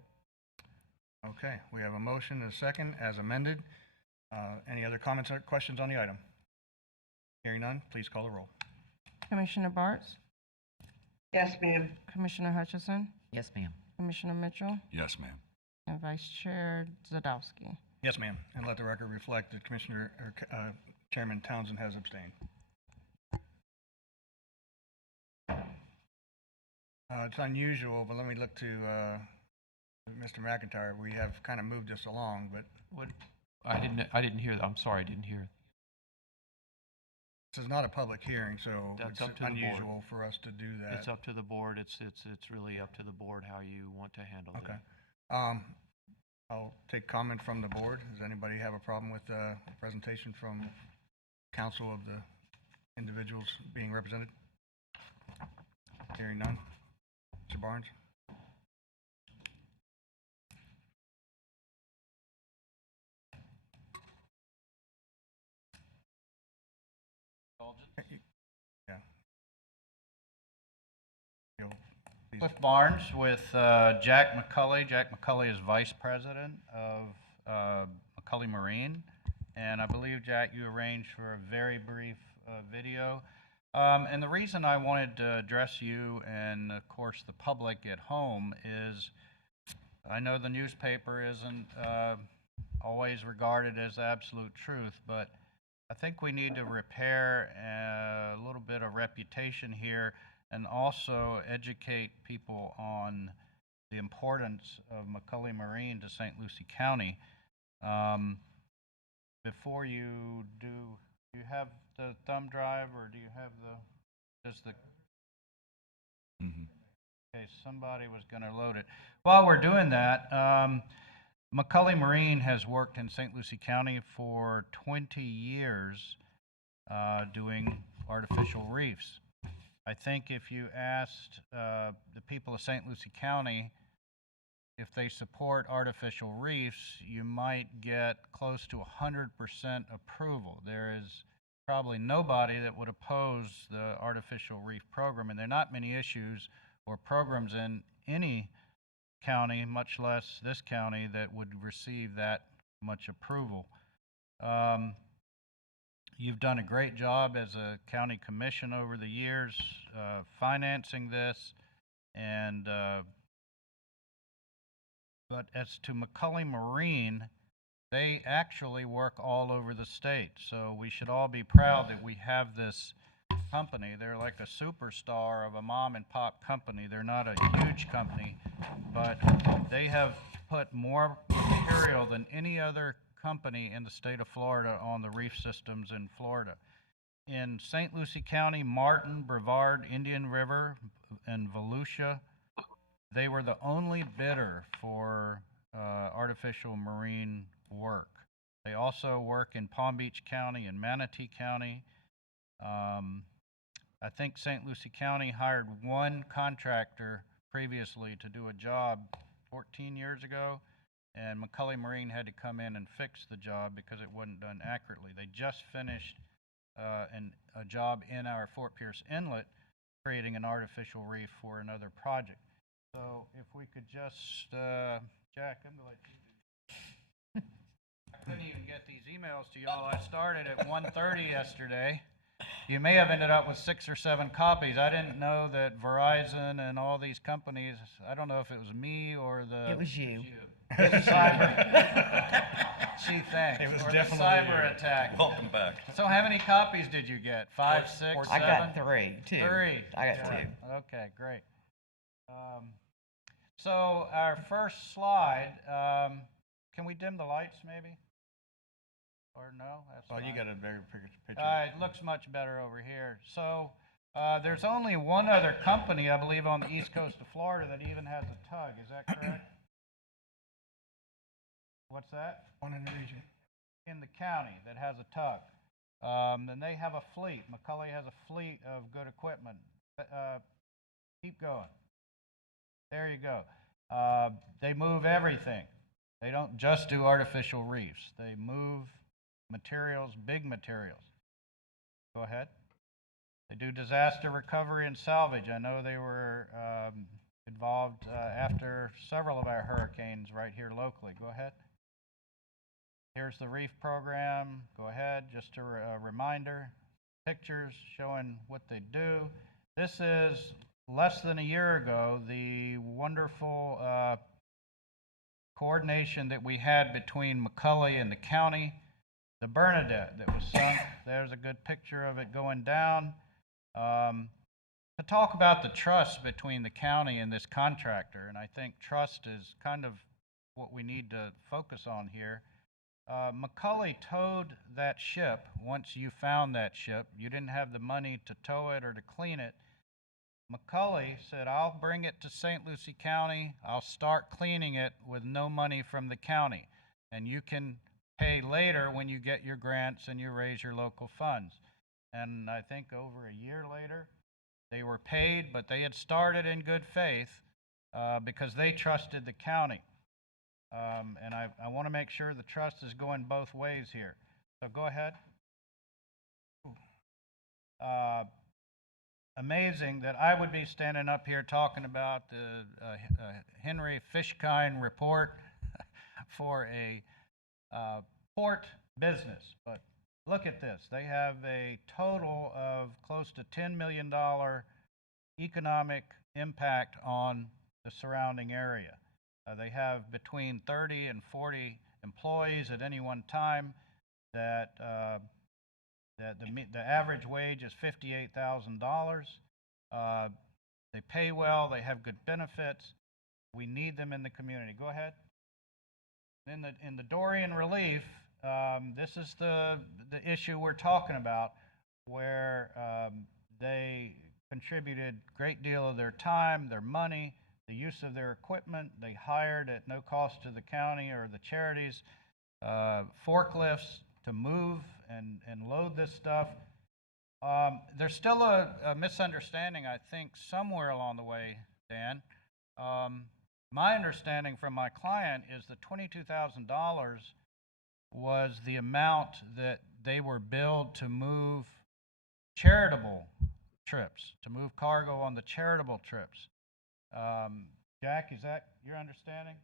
Okay, we have a motion and a second as amended. Any other comments or questions on the item? Hearing none, please call the roll. Commissioner Bartz? Yes, ma'am. Commissioner Hutchison? Yes, ma'am. Commissioner Mitchell? Yes, ma'am. And Vice Chair Zadowski. Yes, ma'am, and let the record reflect that Chairman Townsend has abstained. It's unusual, but let me look to Mr. McIntyre. We have kind of moved this along, but What? I didn't hear that. I'm sorry, I didn't hear. this is not a public hearing, so That's it's up to the board. unusual for us to do that. It's up to the board. It's really up to the board how you want to handle that. Okay. I'll take comment from the board. Does anybody have a problem with the presentation from council of the individuals being represented? Hearing none. Mr. Barnes? Yeah. You'll please- Cliff Barnes with Jack McCulley. Jack McCulley is Vice President of McCulley Marine. And I believe, Jack, you arranged for a very brief video. And the reason I wanted to address you and, of course, the public at home is I know the newspaper isn't always regarded as absolute truth, but I think we need to repair a little bit of reputation here and also educate people on the importance of McCulley Marine to St. Lucie County. Before you do you have the thumb drive, or do you have okay, somebody was going to load it. While we're doing that, McCulley Marine has worked in St. Lucie County for 20 years doing artificial reefs. I think if you asked the people of St. Lucie County if they support artificial reefs, you might get close to 100% approval. There is probably nobody that would oppose the artificial reef program, and there are not many issues or programs in any county, much less this county, that would receive that much approval. You've done a great job as a county commission over the years financing this, and but as to McCulley Marine, they actually work all over the state. So we should all be proud that we have this company. They're like a superstar of a mom and pop company. They're not a huge company, but they have put more material than any other company in the state of Florida on the reef systems in Florida. in St. Lucie County, Martin, Brevard, Indian River, and Volusia, they were the only bidder for artificial marine work. They also work in Palm Beach County and Manatee County. I think St. Lucie County hired one contractor previously to do a job 14 years ago, and McCully Marine had to come in and fix the job because it wasn't done accurately. They just finished a job in our Fort Pierce Inlet, creating an artificial reef for another project. So if we could just, Jack, I'm gonna let you do. I couldn't even get these emails to y'all. I started at 1:30 yesterday. You may have ended up with 6 or 7 copies. I didn't know that Verizon and all these companies, I don't know if it was me or the... It was you. It was cyber. Gee, thanks. It was or definitely the cyber you. attack. Welcome back. So how many copies did you get? 5, 6, 7? I got 3, 2. 3. I got 2. Okay, great. So our first slide, can we dim the lights maybe? Or no? That's Oh, you fine. got a very picture. It looks much better over here. So there's only one other company, I believe, on the east coast of Florida that even has a tug. Is that correct? What's that? One in the region. In the county that has a tug. And they have a fleet. McCully has a fleet of good equipment. Keep going. There you go. They move everything. They don't just do artificial reefs. They move materials, big materials. Go ahead. They do disaster recovery and salvage. I know they were involved after several of our hurricanes right here locally. Go ahead. Here's the reef program. Go ahead. Just a reminder. Pictures showing what they do. This is less than a year ago, the wonderful coordination that we had between McCully and the county. The Bernadette that was sunk, there's a good picture of it going down. To talk about the trust between the county and this contractor, and I think trust is kind of what we need to focus on here. McCully towed that ship once you found that ship. You didn't have the money to tow it or to clean it. McCully said, I'll bring it to St. Lucie County. I'll start cleaning it with no money from the county. And you can pay later when you get your grants and you raise your local funds. And I think over a year later, they were paid, but they had started in good faith because they trusted the county. And I want to make sure the trust is going both ways here. So go ahead. Amazing that I would be standing up here talking about the Henry Fishkind report for a port business. But look at this. They have a total of close to $10 million economic impact on the surrounding area. They have between 30 and 40 employees at any one time. That the average wage is $58,000. They pay well. They have good benefits. We need them in the community. Go ahead. In the Dorian relief, this is the issue we're talking about, where they contributed a great deal of their time, their money, the use of their equipment. They hired at no cost to the county or the charities forklifts to move and load this stuff. There's still a misunderstanding, I think, somewhere along the way, Dan. My understanding from my client is that $22,000 was the amount that they were billed to move charitable trips, to move cargo on the charitable trips. Jack, is that your understanding?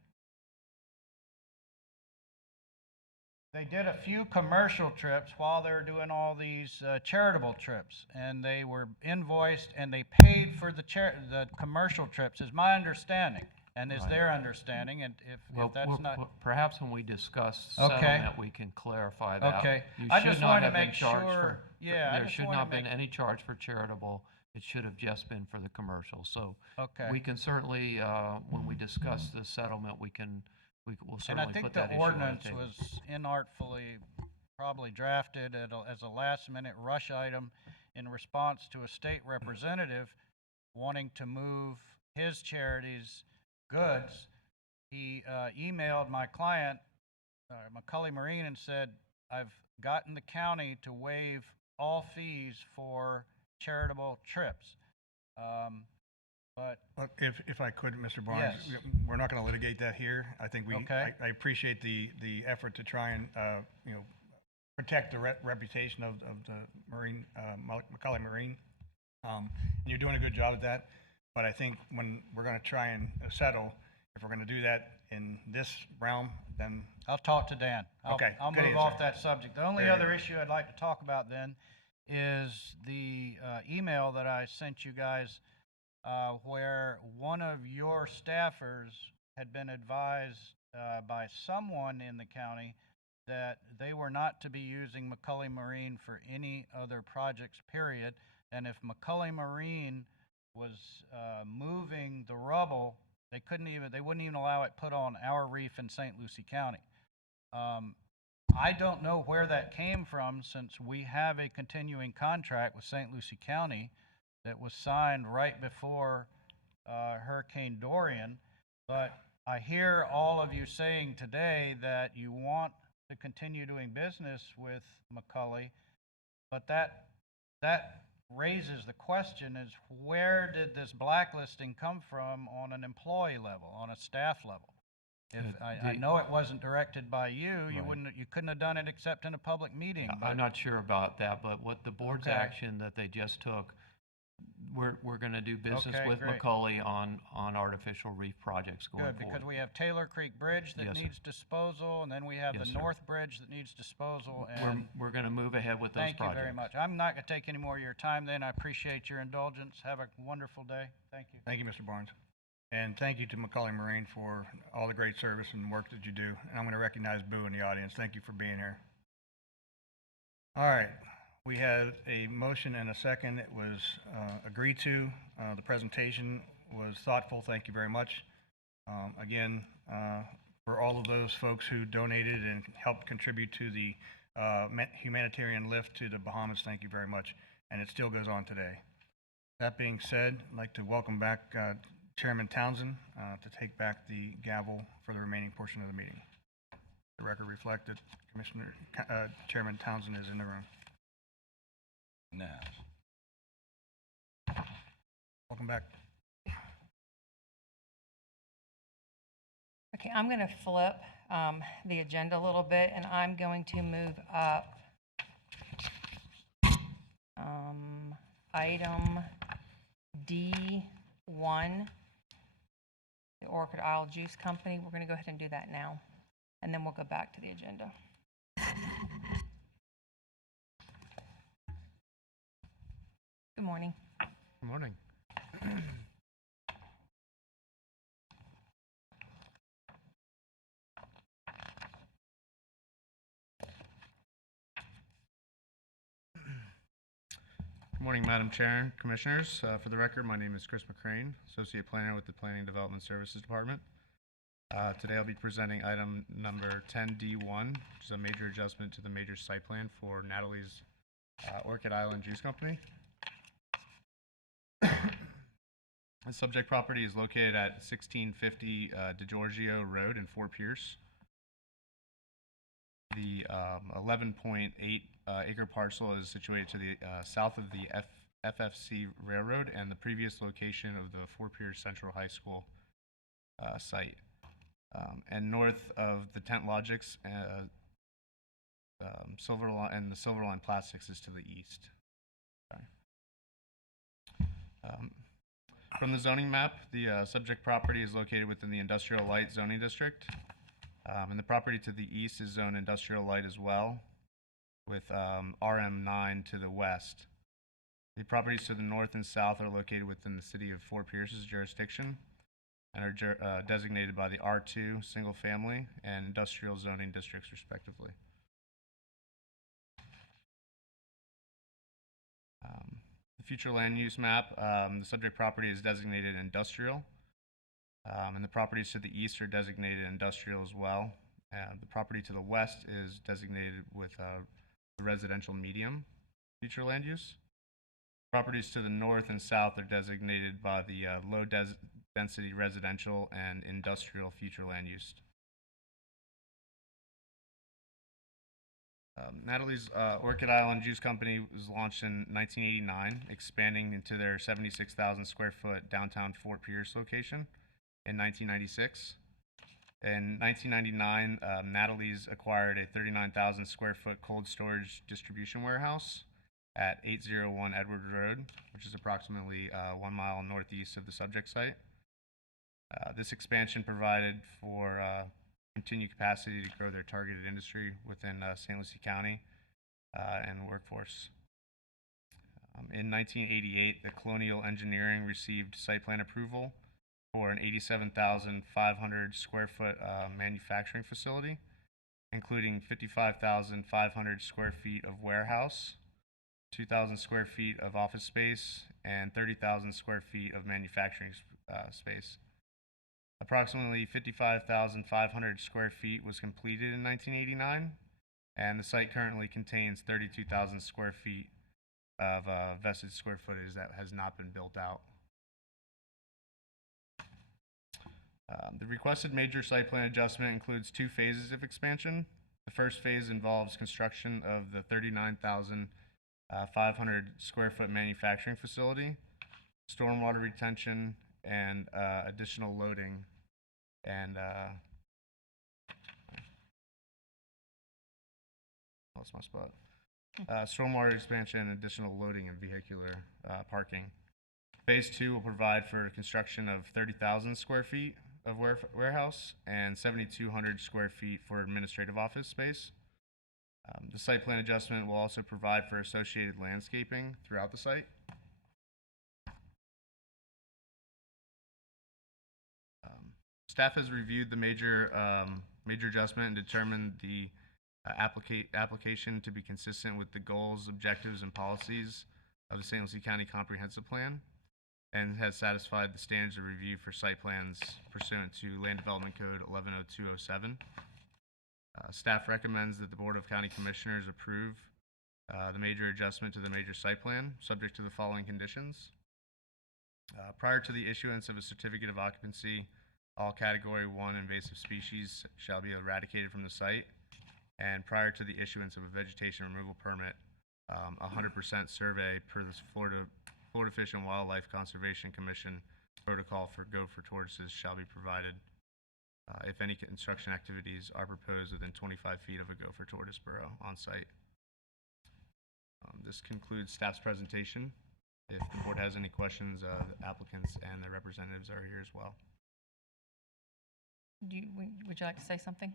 They did a few commercial trips while they were doing all these charitable trips, and they were invoiced and they paid for the commercial trips, is my understanding, and is Right. their understanding. And if that's not perhaps when we discuss Okay. settlement, we can clarify that. Okay. You I should just not wanted to have been make charged sure- yeah, I there just should wanted not to been make- any charge for charitable. It should have just been for the commercial. So Okay. we can certainly, when we discuss the settlement, we'll And I certainly think put the that issue on the ordinance table. was inartfully probably drafted as a last-minute rush item in response to a state representative wanting to move his charity's goods. He emailed my client, McCully Marine, and said, I've gotten the county to waive all fees for charitable trips. But If I could, Mr. Barnes, Yes. we're not going to litigate that here. I think Okay. I appreciate the effort to try and, protect the reputation of the Marine, Macaulay Marine. And you're doing a good job at that. But I think when we're going to try and settle, if we're going to do that in this realm, then. I'll talk to Dan. Okay, I'll good move answer. off that subject. The only Very other good. issue I'd like to talk about then is the email that I sent you guys where one of your staffers had been advised by someone in the county that they were not to be using McCully Marine for any other projects, period. And if McCully Marine was moving the rubble, they wouldn't even allow it put on our reef in St. Lucie County. I don't know where that came from, since we have a continuing contract with St. Lucie County that was signed right before Hurricane Dorian. But I hear all of you saying today that you want to continue doing business with McCully, but that raises the question is, where did this blacklisting come from on an employee level, on a staff level? If I know it wasn't directed by you, you couldn't have done it except in a public meeting. I'm not sure about that, but what the board's Okay. action that they just took, we're going to do business Okay, with great. McCully on artificial reef projects going Good, forward. because we have Taylor Creek Bridge that Yes, sir. needs disposal, and then we have Yes, the sir. North Bridge that needs disposal, and We're going to move ahead with those thank you projects. very much. I'm not going to take any more of your time then. I appreciate your indulgence. Have a wonderful day. Thank you. Thank you, Mr. Barnes. And thank you to Macaulay Marine for all the great service and work that you do. And I'm going to recognize Boo in the audience. Thank you for being here. All right. We had a motion and a second. It was agreed to. The presentation was thoughtful. Thank you very much. Again, for all of those folks who donated and helped contribute to the humanitarian lift to the Bahamas, thank you very much. And it still goes on today. That being said, I'd like to welcome back Chairman Townsend to take back the gavel for the remaining portion of the meeting. The record reflected Chairman Townsend is in the room. Now. Welcome back. Okay, I'm going to flip the agenda a little bit, and I'm going to move up item D1, the Orchid Isle Juice Company. We're going to go ahead and do that now, and then we'll go back to the agenda. Good morning. Good morning. Good morning, Madam Chair, Commissioners. For the record, my name is Chris McCrane, Associate Planner with the Planning Development Services Department. Today I'll be presenting item number 10D1, which is a major adjustment to the major site plan for Natalie's Orchid Island Juice Company. The subject property is located at 1650 DeGiorgio Road in Fort Pierce. The 11.8 acre parcel is situated to the south of the FFC Railroad and the previous location of the Fort Pierce Central High School site, and north of the Tent Logics and the Silverline Plastics is to the east. Sorry. From the zoning map, the subject property is located within the Industrial Light zoning district. And the property to the east is zoned Industrial Light as well, with RM9 to the west. The properties to the north and south are located within the city of Fort Pierce's jurisdiction and are designated by the R2 single family and industrial zoning districts respectively. The future land use map, the subject property is designated industrial, and the properties to the east are designated industrial as well, The property to the west is designated with the residential medium future land use. Properties to the north and south are designated by the low density residential and industrial future land use. Natalie's Orchid Island Juice Company was launched in 1989, expanding into their 76,000 square foot downtown Fort Pierce location in 1996. In 1999, Natalie's acquired a 39,000 square foot cold storage distribution warehouse at 801 Edwards Road, which is approximately 1 mile northeast of the subject site. This expansion provided for continued capacity to grow their targeted industry within St. Lucie County and workforce. In 1988, the Colonial Engineering received site plan approval for an 87,500 square foot manufacturing facility, including 55,500 square feet of warehouse, 2,000 square feet of office space, and 30,000 square feet of manufacturing space. Approximately 55,500 square feet was completed in 1989, and the site currently contains 32,000 square feet of vested square footage that has not been built out. The requested major site plan adjustment includes 2 phases of expansion. The first phase involves construction of the 39,500 square foot manufacturing facility, stormwater retention, and additional loading and lost my spot. Stormwater expansion and additional loading and vehicular parking. Phase 2 will provide for construction of 30,000 square feet of warehouse and 7,200 square feet for administrative office space. The site plan adjustment will also provide for associated landscaping throughout the site. Staff has reviewed the major adjustment and determined the application to be consistent with the goals, objectives, and policies of the St. Lucie County Comprehensive Plan, and has satisfied the standards of review for site plans pursuant to Land Development Code 110207. Staff recommends that the Board of County Commissioners approve the major adjustment to the major site plan, subject to the following conditions. Prior to the issuance of a certificate of occupancy, all Category 1 invasive species shall be eradicated from the site, and prior to the issuance of a vegetation removal permit, 100% survey per the Florida Fish and Wildlife Conservation Commission protocol for gopher tortoises shall be provided if any construction activities are proposed within 25 feet of a gopher tortoise burrow on site. This concludes staff's presentation. If the board has any questions, the applicants and their representatives are here as well. Would you like to say something?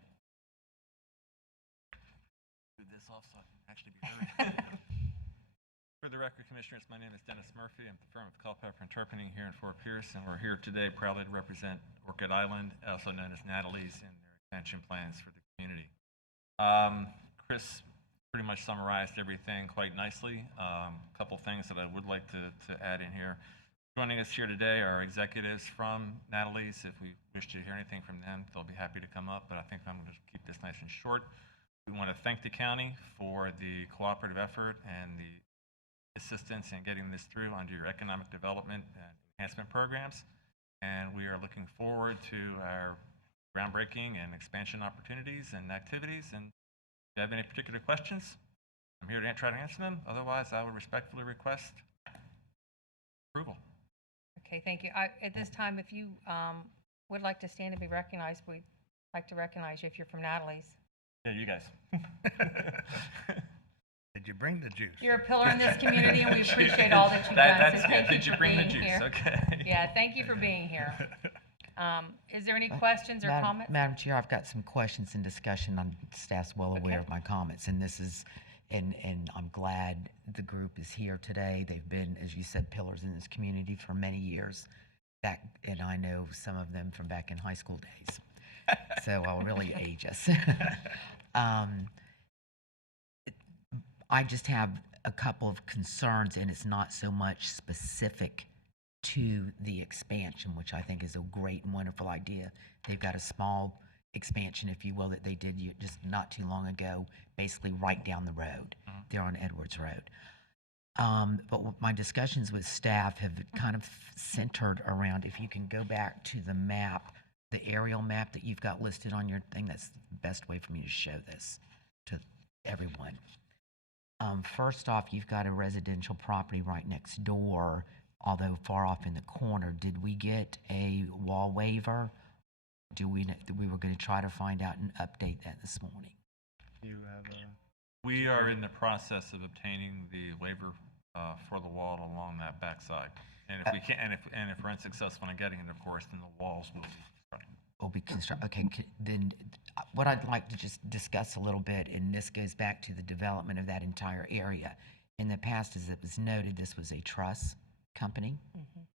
Move this off so I can actually be heard. For the record, Commissioners, my name is Dennis Murphy. I'm the firm of Culpeper Interpreting here in Fort Pierce, and we're here today proudly to represent Orchid Island, also known as Natalie's, in their expansion plans for the community. Chris pretty much summarized everything quite nicely. A couple things that I would like to add in here. Joining us here today are executives from Natalie's. If we wish to hear anything from them, they'll be happy to come up, but I think I'm going to keep this nice and short. We want to thank the county for the cooperative effort and the assistance in getting this through under your economic development and enhancement programs. And we are looking forward to our groundbreaking and expansion opportunities and activities. And if you have any particular questions, I'm here to try to answer them. Otherwise, I would respectfully request approval. Okay, thank you. At this time, if you would like to stand and be recognized, we'd like to recognize you if you're from Natalie's. Yeah, you guys. Did you bring the juice? You're a pillar in this community, and we appreciate all that you've done. That's So thank good. Did you for bring the being juice? here. Okay. Yeah, thank you for being here. Is there any questions or comments? Madam Chair, I've got some questions and discussion. Staff's well aware of my comments, and this is, and I'm glad the group is here today. They've been, as you said, pillars in this community for many years. And I know some of them from back in high school days. So I'll really age us. I just have a couple of concerns, and it's not so much specific to the expansion, which I think is a great and wonderful idea. They've got a small expansion, if you will, that they did just not too long ago, basically right down the road. They're on Edwards Road. But my discussions with staff have kind of centered around, if you can go back to the map, the aerial map that you've got listed on your thing, that's the best way for me to show this to everyone. First off, you've got a residential property right next door, although far off in the corner. Did we get a wall waiver? We were going to try to find out and update that this morning. You have a. We are in the process of obtaining the waiver for the wall along that backside. And if we can, and if we're unsuccessful in getting it, of course, then the walls will be constructed. Will be constructed. Okay, then what I'd like to just discuss a little bit, and this goes back to the development of that entire area. In the past, as it was noted, this was a truss company,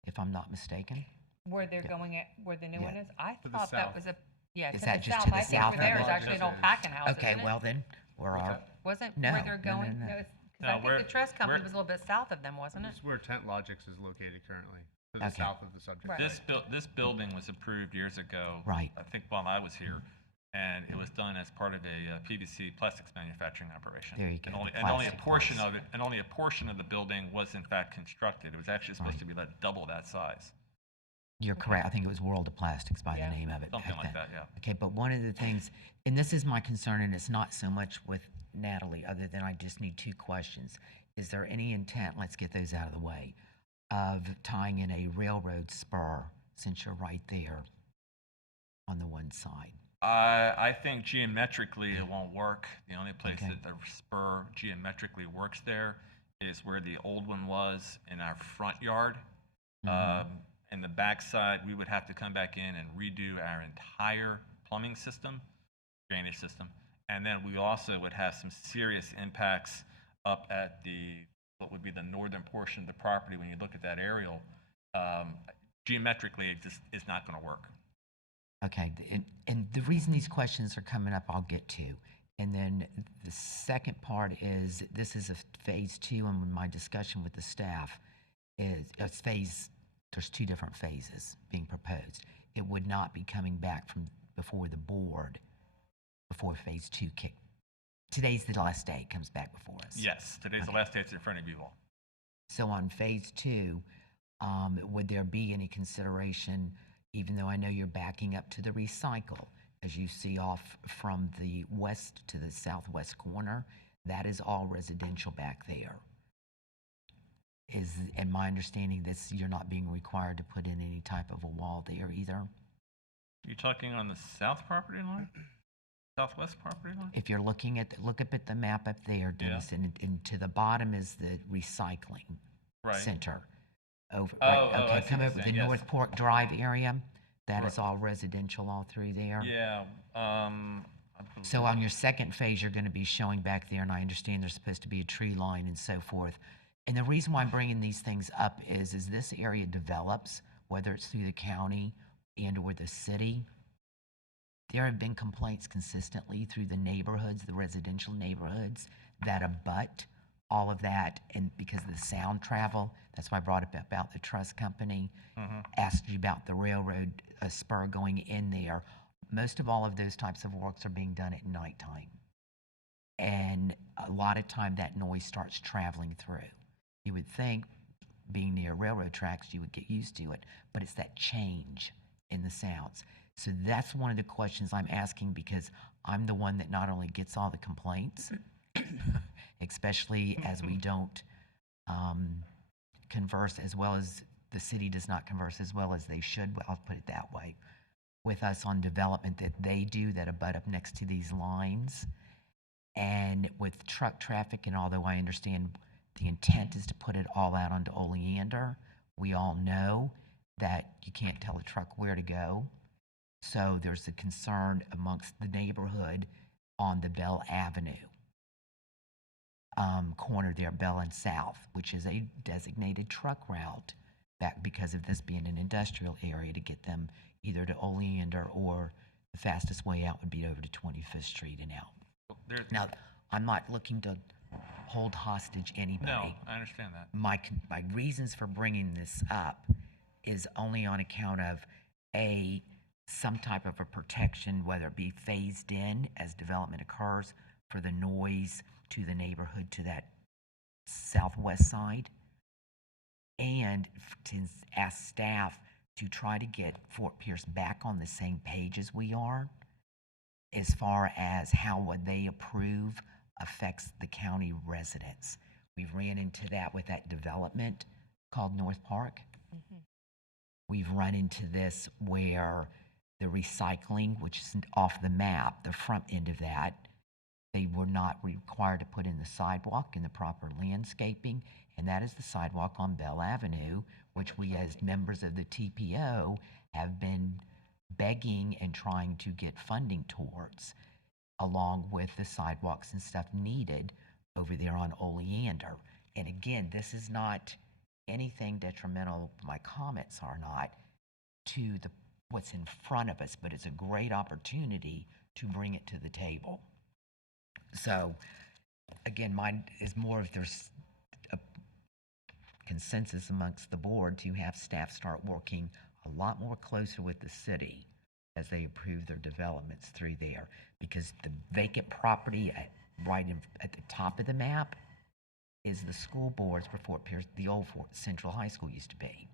if I'm not mistaken. Where they're going at, where the new one is? I To the thought that south. was a, yeah, Is to that the just south. to the I think south over there of is it? actually an old packing house, Okay, isn't it? well then, we're all. Wasn't No, where they're no, no, going? no. No, 'cause No, I think where- the trust company where- was a little bit south of them, wasn't it? It's where Tent Logics is located currently, to the Okay. south of the subject. Right. This building was approved years ago. Right. I think while I was here, and it was done as part of a PVC plastics manufacturing operation. There you go, And only, the and only a plastic portion ones. of it, and only a portion of the building was in fact constructed. It was actually supposed to be like double that size. You're correct. I think it was World of Plastics by Yeah. the name of it. Something back like then. that, yeah. Okay, but one of the things, and this is my concern, and it's not so much with Natalie, other than I just need two questions. Is there any intent, let's get those out of the way, of tying in a railroad spur, since you're right there on the one side? I think geometrically it won't work. The only place Okay. that the spur geometrically works there is where the old one was in our front yard. In the backside, we would have to come back in and redo our entire plumbing system, drainage system. And then we also would have some serious impacts up at what would be the northern portion of the property. When you look at that aerial, geometrically, it just is not going to work. Okay, and the reason these questions are coming up, I'll get to. And then the second part is, this is a phase 2, and my discussion with the staff is, there's 2 different phases being proposed. It would not be coming back from before the board, before phase 2 kick. Today's the last day it comes back before us. Yes, today's the last day it's in front of you all. So on phase 2, would there be any consideration, even though I know you're backing up to the recycle, as you see off from the west to the southwest corner, that is all residential back there. In my understanding, you're not being required to put in any type of a wall there either? You talking on the south property line? Southwest property line? If you're looking look up at the map up there, Dennis, and to the bottom is the recycling Right. center. Over, Oh, right, oh, I okay, see come what over you're the saying, yes. North Port Drive area. That is Right. all residential all through there. Yeah, So on your second phase, you're going to be showing back there, and I understand there's supposed to be a tree line and so forth. And the reason why I'm bringing these things up is this area develops, whether it's through the county and or the city, there have been complaints consistently through the neighborhoods, the residential neighborhoods, that abut all of that, and because of the sound travel, that's why I brought up about the trust company, asked you about the railroad spur going in there. Most of all of those types of works are being done at nighttime. And a lot of time that noise starts traveling through. You would think, being near railroad tracks, you would get used to it, but it's that change in the sounds. So that's one of the questions I'm asking, because I'm the one that not only gets all the complaints, especially as we don't converse as well as the city does not converse as well as they should, I'll put it that way, with us on development that they do that abut up next to these lines. And with truck traffic, and although I understand the intent is to put it all out onto Oleander, we all know that you can't tell a truck where to go. So there's a concern amongst the neighborhood on the Bell Avenue corner there, Bell and South, which is a designated truck route back because of this being an industrial area, to get them either to Oleander, or the fastest way out would be over to 25th Street and out. Now, I'm not looking to hold hostage anybody. No, I understand that. My reasons for bringing this up is only on account of, A, some type of a protection, whether it be phased in as development occurs for the noise to the neighborhood to that southwest side, and to ask staff to try to get Fort Pierce back on the same page as we are, as far as how what they approve affects the county residents. We've ran into that with that development called North Park. We've run into this where the recycling, which is off the map, the front end of that, they were not required to put in the sidewalk and the proper landscaping, and that is the sidewalk on Bell Avenue, which we as members of the TPO have been begging and trying to get funding towards, along with the sidewalks and stuff needed over there on Oleander. And again, this is not anything detrimental, my comments are not, to the what's in front of us, but it's a great opportunity to bring it to the table. So, again, mine is more if there's a consensus amongst the board to have staff start working a lot more closer with the city as they approve their developments through there. Because the vacant property at the top of the map is the school boards for Fort Pierce, the old Fort Central High School used to be.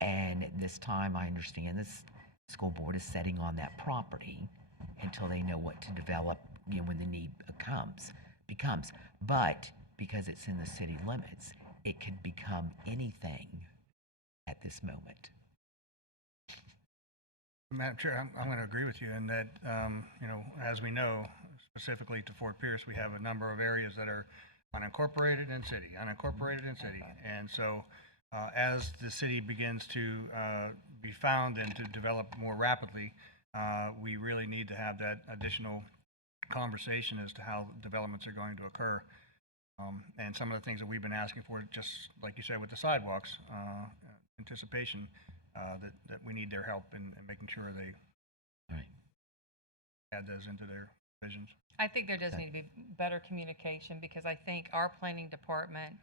And at this time, I understand this school board is sitting on that property until they know what to develop, when the need becomes. But because it's in the city limits, it could become anything at this moment. Madam Chair, I'm going to agree with you in that, as we know, specifically to Fort Pierce, we have a number of areas that are unincorporated in city. And so as the city begins to be found and to develop more rapidly, we really need to have that additional conversation as to how developments are going to occur. And some of the things that we've been asking for, just like you said with the sidewalks, anticipation, that we need their help in making sure they add those into their visions. I think there does need to be better communication, because I think our planning department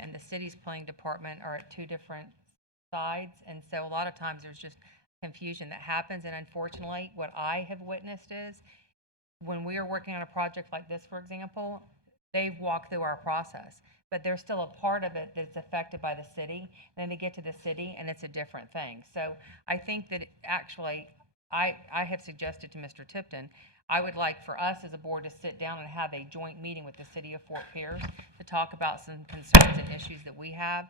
and the city's planning department are at two different sides. And so a lot of times there's just confusion that happens. And unfortunately, what I have witnessed is when we are working on a project like this, for example, they've walked through our process, but there's still a part of it that's affected by the city. And then they get to the city and it's a different thing. So I think that actually, I have suggested to Mr. Tipton, I would like for us as a board to sit down and have a joint meeting with the city of Fort Pierce to talk about some concerns and issues that we have.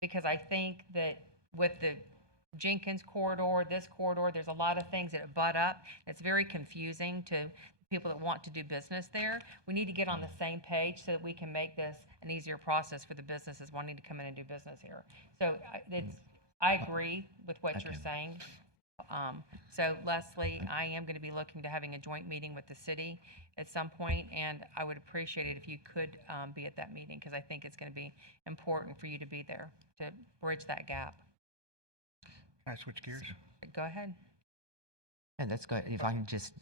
Because I think that with the Jenkins corridor, this corridor, there's a lot of things that butt up. It's very confusing to people that want to do business there. We need to get on the same page so that we can make this an easier process for the businesses wanting to come in and do business here. So I agree with what you're saying. So Leslie, I am going to be looking to having a joint meeting with the city at some point, and I would appreciate it if you could be at that meeting, because I think it's going to be important for you to be there to bridge that gap. Can I switch gears? Go ahead. And that's good. If I can just,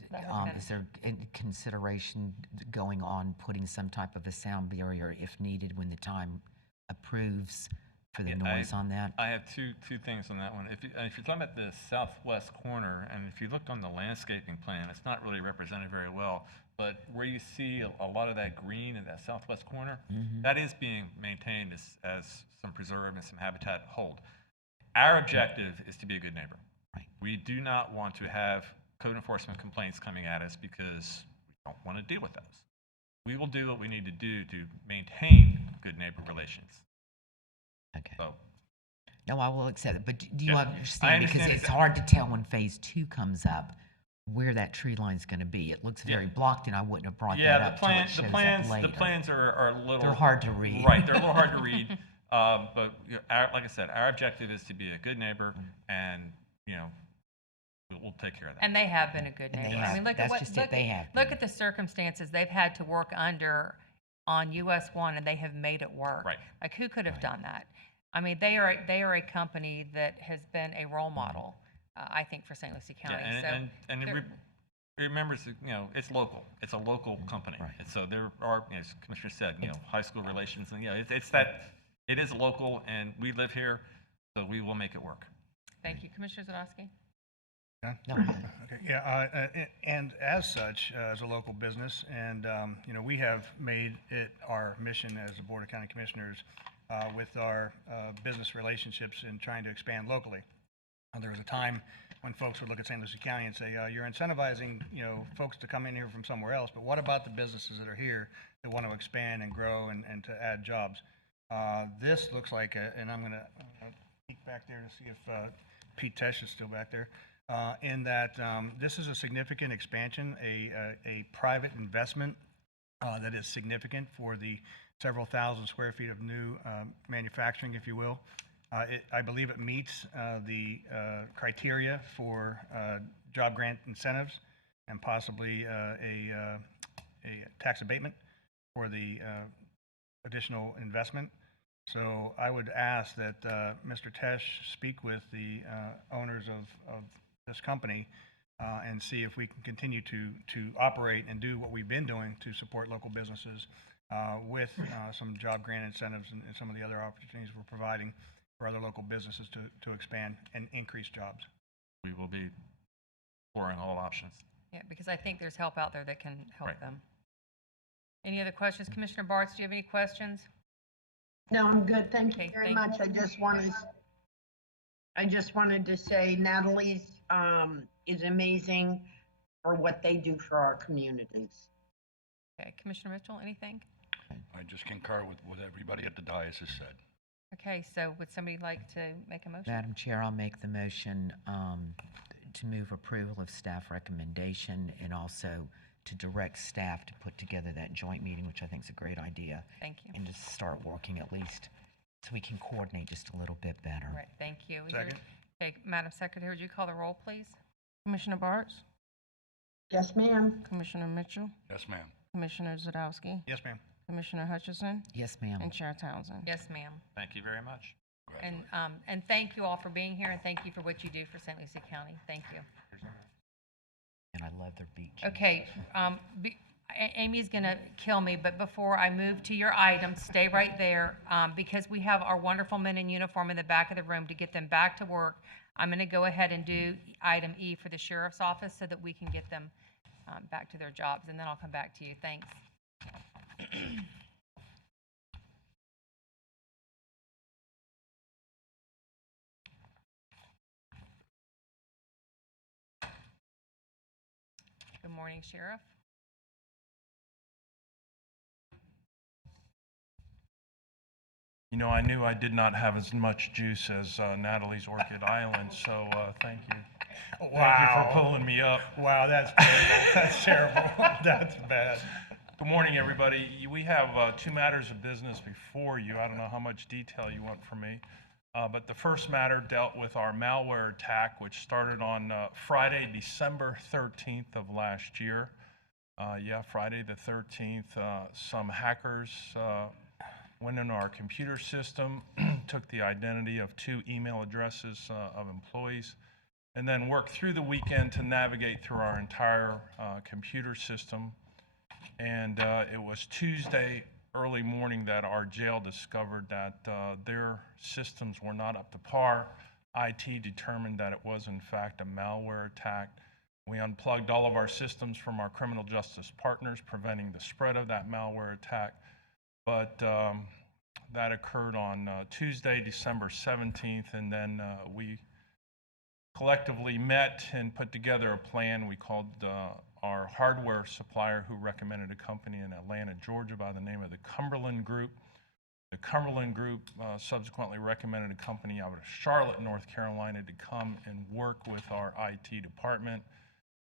is there any consideration going on putting some type of a sound barrier if needed when the time approves for the noise on that? I have two things on that one. If you're talking about the southwest corner, and if you look on the landscaping plan, it's not really represented very well, but where you see a lot of that green in that southwest corner, that is being maintained as some preserve and some habitat hold. Our objective is to be a good neighbor. We do not want to have code enforcement complaints coming at us because we don't want to deal with those. We will do what we need to do to maintain good neighbor relations. Okay. So, no, I will accept it. But do you Yeah, I understand? Because understand it's hard to tell when phase 2 comes up where that tree line is going to be. It looks very blocked, and I wouldn't have brought that up till it shows up later. The plans are a little. They're hard to read. Right, they're a little hard to read. But like I said, our objective is to be a good neighbor, and we'll take care of that. And they have been a good And they neighbor. have. I mean, look That's at just it. They have look at the circumstances they've had to work under on US 1, and they have made it work. Right. Like, who could have done that? I mean, they are a company that has been a role model, I think, for St. Lucie County. Yeah, and they're- remember, it's local. It's a local company. Right. And so there are, as Commissioner said, high school relations, and it is local, and we live here, so we will make it work. Thank you. Commissioner Zadowski? Huh? No. Okay, yeah, and as such, as a local business, and, we have made it our mission as the Board of County Commissioners with our business relationships in trying to expand locally. There was a time when folks would look at St. Lucie County and say, you're incentivizing, folks to come in here from somewhere else, but what about the businesses that are here that want to expand and grow and to add jobs? This looks like, and I'm going to peek back there to see if Pete Tesh is still back there, in that this is a significant expansion, a private investment that is significant for the several thousand square feet of new manufacturing, if you will. I believe it meets the criteria for job grant incentives and possibly a tax abatement for the additional investment. So I would ask that Mr. Tesh speak with the owners of this company and see if we can continue to operate and do what we've been doing to support local businesses with some job grant incentives and some of the other opportunities we're providing for other local businesses to expand and increase jobs. We will be exploring all options. Yeah, because I think there's help out there that can help Right. them. Any other questions? Commissioner Bartz, do you have any questions? No, I'm good. Thank you Okay, very thank much. I just wanted to say Natalie's is amazing for what they do for our communities. Okay, Commissioner Mitchell, anything? I just concur with what everybody at the dais has said. Okay, so would somebody like to make a motion? Madam Chair, I'll make the motion to move approval of staff recommendation and also to direct staff to put together that joint meeting, which I think is a great idea. Thank you. And just start working at least so we can coordinate just a little bit better. All right, thank you. Is there- Second. Okay, Madam Secretary, would you call the roll, please? Commissioner Bartz? Yes, ma'am. Commissioner Mitchell? Yes, ma'am. Commissioner Zadowski? Yes, ma'am. Commissioner Hutchison? Yes, ma'am. And Chair Townsend? Yes, ma'am. Thank you very much. And thank you all for being here, and thank you for what you do for St. Lucie County. Thank you. And I love their beach. Okay, Amy's gonna kill me, but before I move to your items, stay right there, because we have our wonderful men in uniform in the back of the room to get them back to work. I'm gonna go ahead and do item E for the sheriff's office so that we can get them back to their jobs, and then I'll come back to you. Thanks. Good morning, Sheriff. You know, I knew I did not have as much juice as Natalie's Orchid Island, so thank you. Thank you for pulling me up. Wow, that's terrible. That's terrible. That's bad. Good morning, everybody. We have two matters of business before you. I don't know how much detail you want from me. But the first matter dealt with our malware attack, which started on Friday, December 13th of last year. Friday the 13th, some hackers went into our computer system, took the identity of 2 email addresses of employees, and then worked through the weekend to navigate through our entire computer system. And it was Tuesday early morning that our jail discovered that their systems were not up to par. IT determined that it was in fact a malware attack. We unplugged all of our systems from our criminal justice partners, preventing the spread of that malware attack. But that occurred on Tuesday, December 17th, and then we collectively met and put together a plan. We called our hardware supplier, who recommended a company in Atlanta, Georgia by the name of the Cumberland Group. The Cumberland Group subsequently recommended a company out of Charlotte, North Carolina, to come and work with our IT department.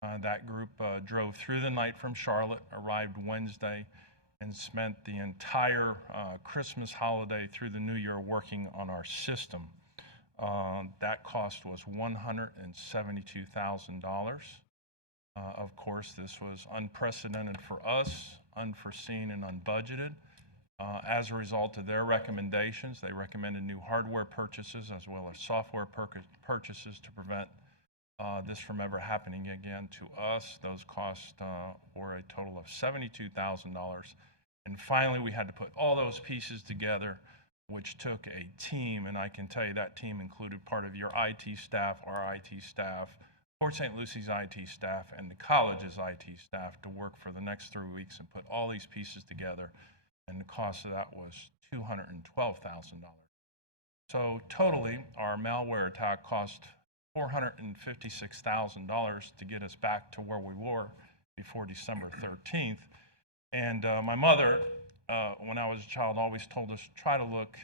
That group drove through the night from Charlotte, arrived Wednesday, and spent the entire Christmas holiday through the New Year working on our system. That cost was $172,000. Of course, this was unprecedented for us, unforeseen and unbudgeted. As a result of their recommendations, they recommended new hardware purchases as well as software purchases to prevent this from ever happening again to us. Those costs were a total of $72,000. And finally, we had to put all those pieces together, which took a team, and I can tell you that team included part of your IT staff, our IT staff, Port St. Lucie's IT staff and the college's IT staff to work for the next 3 weeks and put all these pieces together, and the cost of that was $212,000. So totally, our malware attack cost $456,000 to get us back to where we were before December 13th. And my mother, when I was a child, always told us, try to look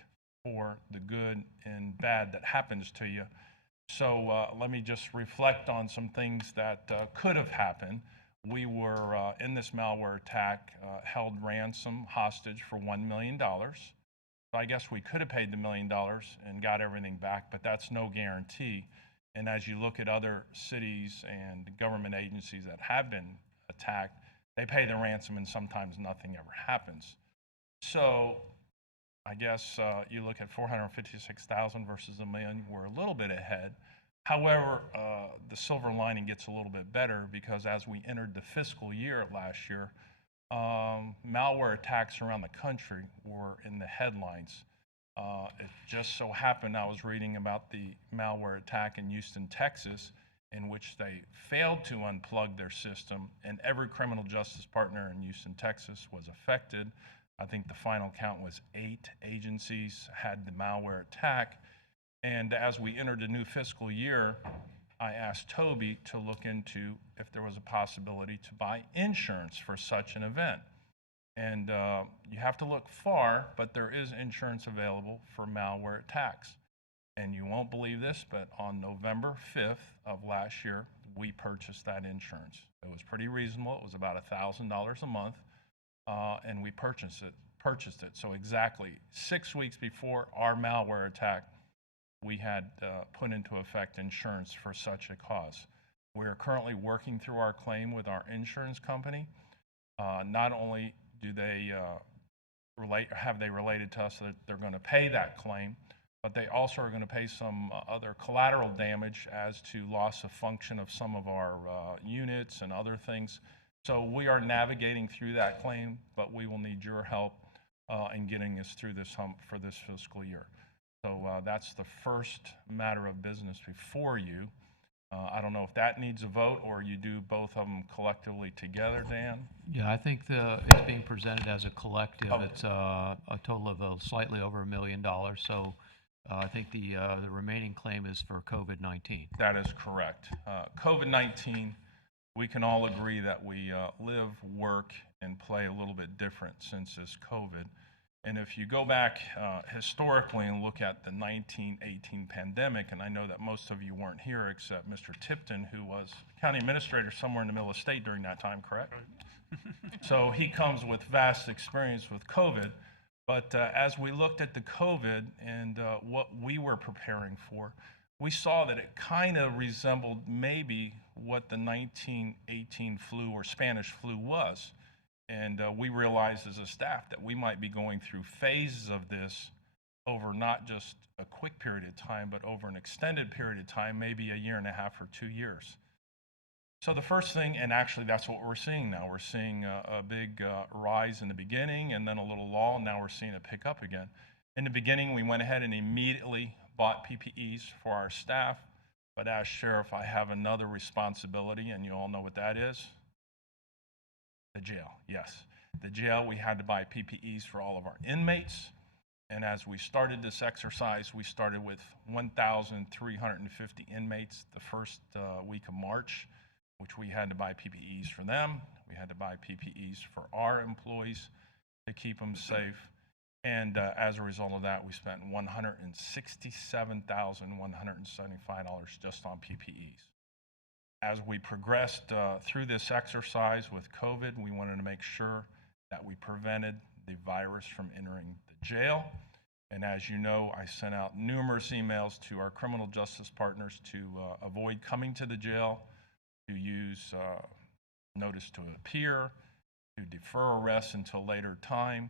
for the good and bad that happens to you. So let me just reflect on some things that could have happened. We were, in this malware attack, held ransom hostage for $1 million. So I guess we could have paid the $1 million and got everything back, but that's no guarantee. And as you look at other cities and government agencies that have been attacked, they pay the ransom and sometimes nothing ever happens. So I guess you look at 456,000 versus $1 million, we're a little bit ahead. However, the silver lining gets a little bit better because as we entered the fiscal year last year, malware attacks around the country were in the headlines. It just so happened I was reading about the malware attack in Houston, Texas, in which they failed to unplug their system, and every criminal justice partner in Houston, Texas was affected. I think the final count was 8 agencies had the malware attack. And as we entered the new fiscal year, I asked Toby to look into if there was a possibility to buy insurance for such an event. And you have to look far, but there is insurance available for malware attacks. And you won't believe this, but on November 5th of last year, we purchased that insurance. It was pretty reasonable. It was about $1,000 a month, and we purchased it. So exactly 6 weeks before our malware attack, we had put into effect insurance for such a cause. We are currently working through our claim with our insurance company. Not only do they have they related to us that they're going to pay that claim, but they also are going to pay some other collateral damage as to loss of function of some of our units and other things. So we are navigating through that claim, but we will need your help in getting us through this hump for this fiscal year. So that's the first matter of business before you. I don't know if that needs a vote or you do both of them collectively together, Dan? Yeah, I think it's being presented as a collective. Okay. It's a total of slightly over $1 million. So I think the remaining claim is for COVID-19. That is correct. COVID-19, we can all agree that we live, work, and play a little bit different since this COVID. And if you go back historically and look at the 1918 pandemic, and I know that most of you weren't here except Mr. Tipton, who was county administrator somewhere in the middle of state during that time, correct? So he comes with vast experience with COVID. But as we looked at the COVID and what we were preparing for, we saw that it kind of resembled maybe what the 1918 flu or Spanish flu was. And we realized as a staff that we might be going through phases of this over not just a quick period of time, but over an extended period of time, maybe 1.5 years or 2 years. So the first thing, and actually that's what we're seeing now, we're seeing a big rise in the beginning and then a little lull, and now we're seeing it pick up again. In the beginning, we went ahead and immediately bought PPEs for our staff, but as sheriff, I have another responsibility, and you all know what that is. The jail, yes. The jail, we had to buy PPEs for all of our inmates. And as we started this exercise, we started with 1,350 inmates the first week of March, which we had to buy PPEs for them. We had to buy PPEs for our employees to keep them safe. And as a result of that, we spent $167,175 just on PPEs. As we progressed through this exercise with COVID, we wanted to make sure that we prevented the virus from entering the jail. And as you know, I sent out numerous emails to our criminal justice partners to avoid coming to the jail, to use notice to appear, to defer arrests until later time.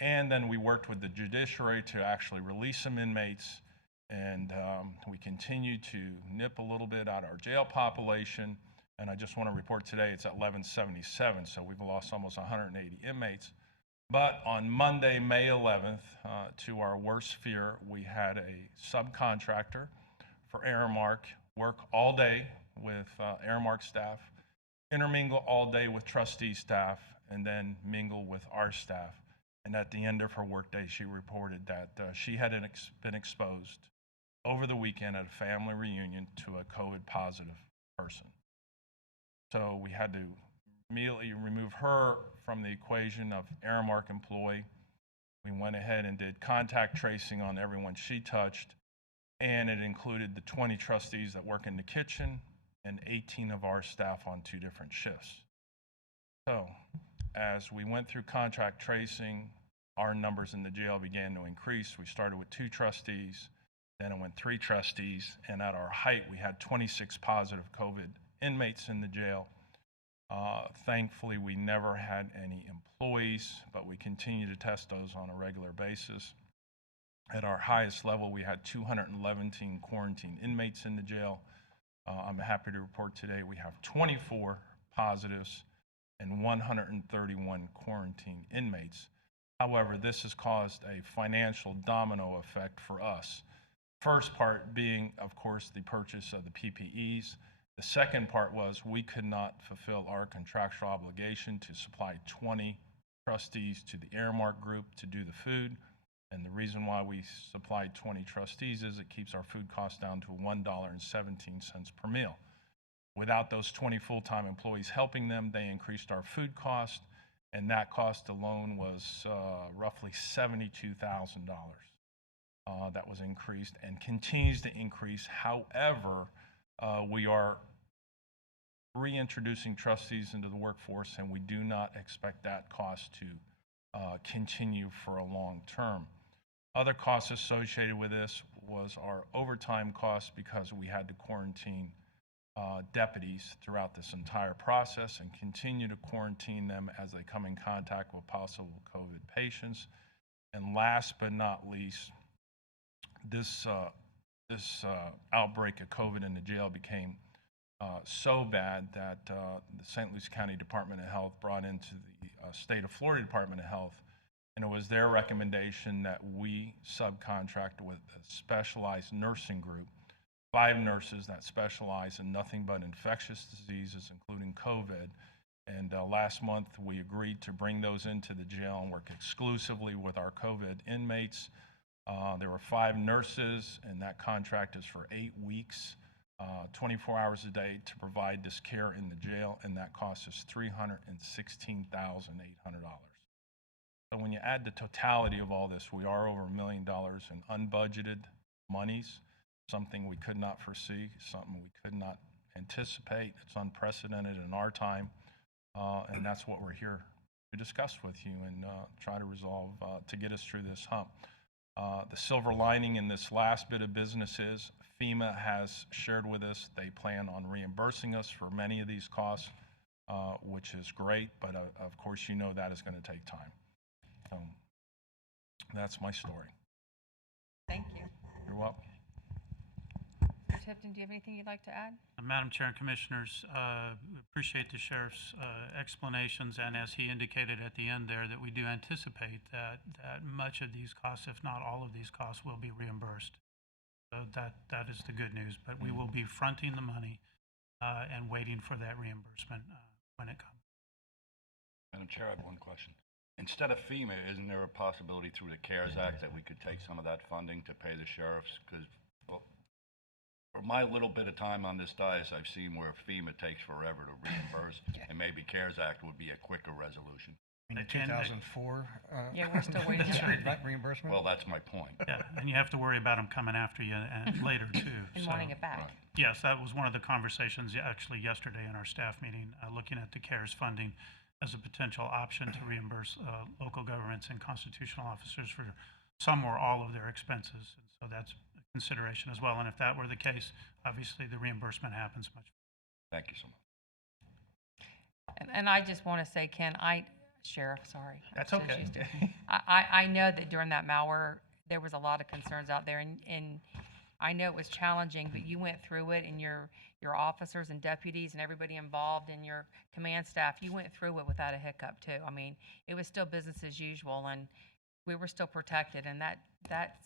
And then we worked with the judiciary to actually release some inmates. And we continue to nip a little bit out our jail population. And I just want to report today it's at 1177, so we've lost almost 180 inmates. But on Monday, May 11th, to our worst fear, we had a subcontractor for Aramark work all day with Aramark staff, intermingle all day with trustee staff, and then mingle with our staff. And at the end of her workday, she reported that she had been exposed over the weekend at a family reunion to a COVID positive person. So we had to immediately remove her from the equation of Aramark employee. We went ahead and did contact tracing on everyone she touched, and it included the 20 trustees that work in the kitchen and 18 of our staff on 2 different shifts. So as we went through contract tracing, our numbers in the jail began to increase. We started with 2 trustees, then it went 3 trustees, and at our height, we had 26 positive COVID inmates in the jail. Thankfully, we never had any employees, but we continue to test those on a regular basis. At our highest level, we had 211 quarantine inmates in the jail. I'm happy to report today we have 24 positives and 131 quarantine inmates. However, this has caused a financial domino effect for us. First part being, of course, the purchase of the PPEs. The second part was we could not fulfill our contractual obligation to supply 20 trustees to the Aramark group to do the food. And the reason why we supplied 20 trustees is it keeps our food costs down to $1.17 per meal. Without those 20 full-time employees helping them, they increased our food cost, and that cost alone was roughly $72,000. That was increased and continues to increase. However, we are reintroducing trustees into the workforce, and we do not expect that cost to continue for a long term. Other costs associated with this was our overtime costs because we had to quarantine deputies throughout this entire process and continue to quarantine them as they come in contact with possible COVID patients. And last but not least, this outbreak of COVID in the jail became so bad that the St. Lucie County Department of Health brought into the state of Florida Department of Health, and it was their recommendation that we subcontract with a specialized nursing group, 5 nurses that specialize in nothing but infectious diseases, including COVID. And last month, we agreed to bring those into the jail and work exclusively with our COVID inmates. There were 5 nurses, and that contract is for 8 weeks, 24 hours a day to provide this care in the jail, and that cost us $316,800. So when you add the totality of all this, we are over $1 million in unbudgeted monies, something we could not foresee, something we could not anticipate. It's unprecedented in our time, and that's what we're here to discuss with you and try to resolve to get us through this hump. The silver lining in this last bit of business is FEMA has shared with us they plan on reimbursing us for many of these costs, which is great, but of course you know that is going to take time. So that's my story. Thank you. You're welcome. Mr. Tipton, do you have anything you'd like to add? Madam Chair and Commissioners, appreciate the Sheriff's explanations, and as he indicated at the end there, that we do anticipate that much of these costs, if not all of these costs, will be reimbursed. So that is the good news, but we will be fronting the money and waiting for that reimbursement when it comes. Madam Chair, I have one question. Instead of FEMA, isn't there a possibility through the CARES Act that we could take some of that funding to pay the sheriffs? Because, well, for my little bit of time on this dais, I've seen where FEMA takes forever to reimburse, and maybe CARES Act would be a quicker resolution. In 2004? Yeah, we're still waiting for reimbursement? Well, that's my point. Yeah, and you have to worry about them coming after you later too. And so. wanting it back. Yes, that was one of the conversations actually yesterday in our staff meeting, looking at the CARES funding as a potential option to reimburse local governments and constitutional officers for some or all of their expenses. And so that's a consideration as well. And if that were the case, obviously the reimbursement happens much. Thank you so much. And I just want to say, Ken, Sheriff, sorry. That's I'm so okay. used to- I know that during that malware, there was a lot of concerns out there, and I know it was challenging, but you went through it, and your officers and deputies and everybody involved and your command staff, you went through it without a hiccup too. I mean, it was still business as usual, and we were still protected, and that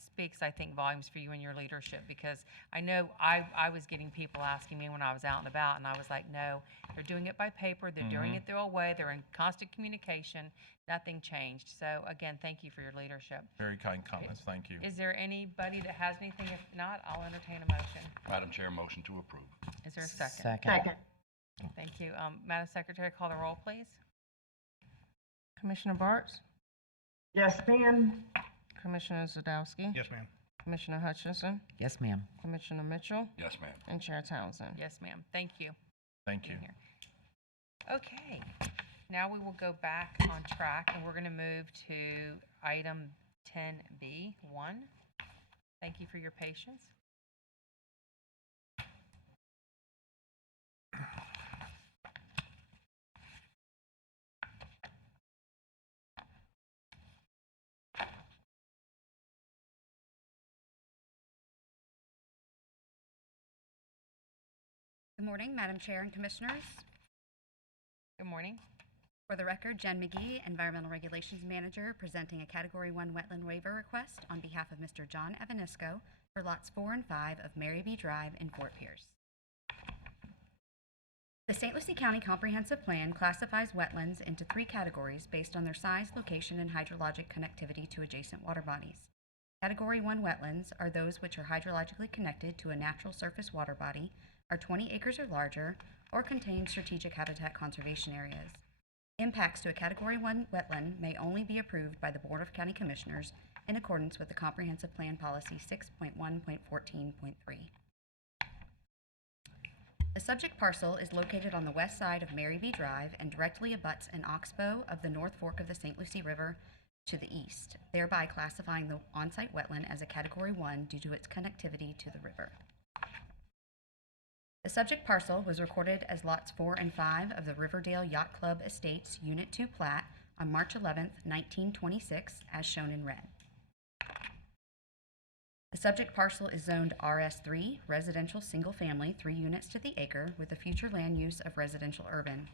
speaks, I think, volumes for you and your leadership, because I know I was getting people asking me when I was out and about, and I was like, no, they're doing it by paper, they're doing it their own way, they're in constant communication, nothing changed. So again, thank you for your leadership. Very kind comments, thank you. Is there anybody that has anything? If not, I'll entertain a motion. Madam Chair, motion to approve. Is there a second? Second. Thank you. Madam Secretary, call the roll, please. Commissioner Bartz? Yes, ma'am. Commissioner Zadowski? Yes, ma'am. Commissioner Hutchinson? Yes, ma'am. Commissioner Mitchell? Yes, ma'am. And Chair Townsend? Yes, ma'am. Thank you. Thank you. Okay, now we will go back on track, and we're going to move to item 10B1. Thank you for your patience. Good morning, Madam Chair and Commissioners. Good morning. For the record, Jen McGee, Environmental Regulations Manager, presenting a Category 1 wetland waiver request on behalf of Mr. John Evanisco for lots 4 and 5 of Mary B. Drive in Fort Pierce. The St. Lucie County Comprehensive Plan classifies wetlands into 3 categories based on their size, location, and hydrologic connectivity to adjacent water bodies. Category 1 wetlands are those which are hydrologically connected to a natural surface water body, are 20 acres or larger, or contain strategic habitat conservation areas. Impacts to a Category 1 wetland may only be approved by the Board of County Commissioners in accordance with the Comprehensive Plan Policy 6.1.14.3. The subject parcel is located on the west side of Mary B. Drive and directly abuts an oxbow of the North Fork of the St. Lucie River to the east, thereby classifying the on-site wetland as a Category 1 due to its connectivity to the river. The subject parcel was recorded as lots 4 and 5 of the Riverdale Yacht Club Estates Unit 2 plat on March 11, 1926, as shown in red. The subject parcel is zoned RS3, residential single family, 3 units to the acre, with a future land use of residential urban.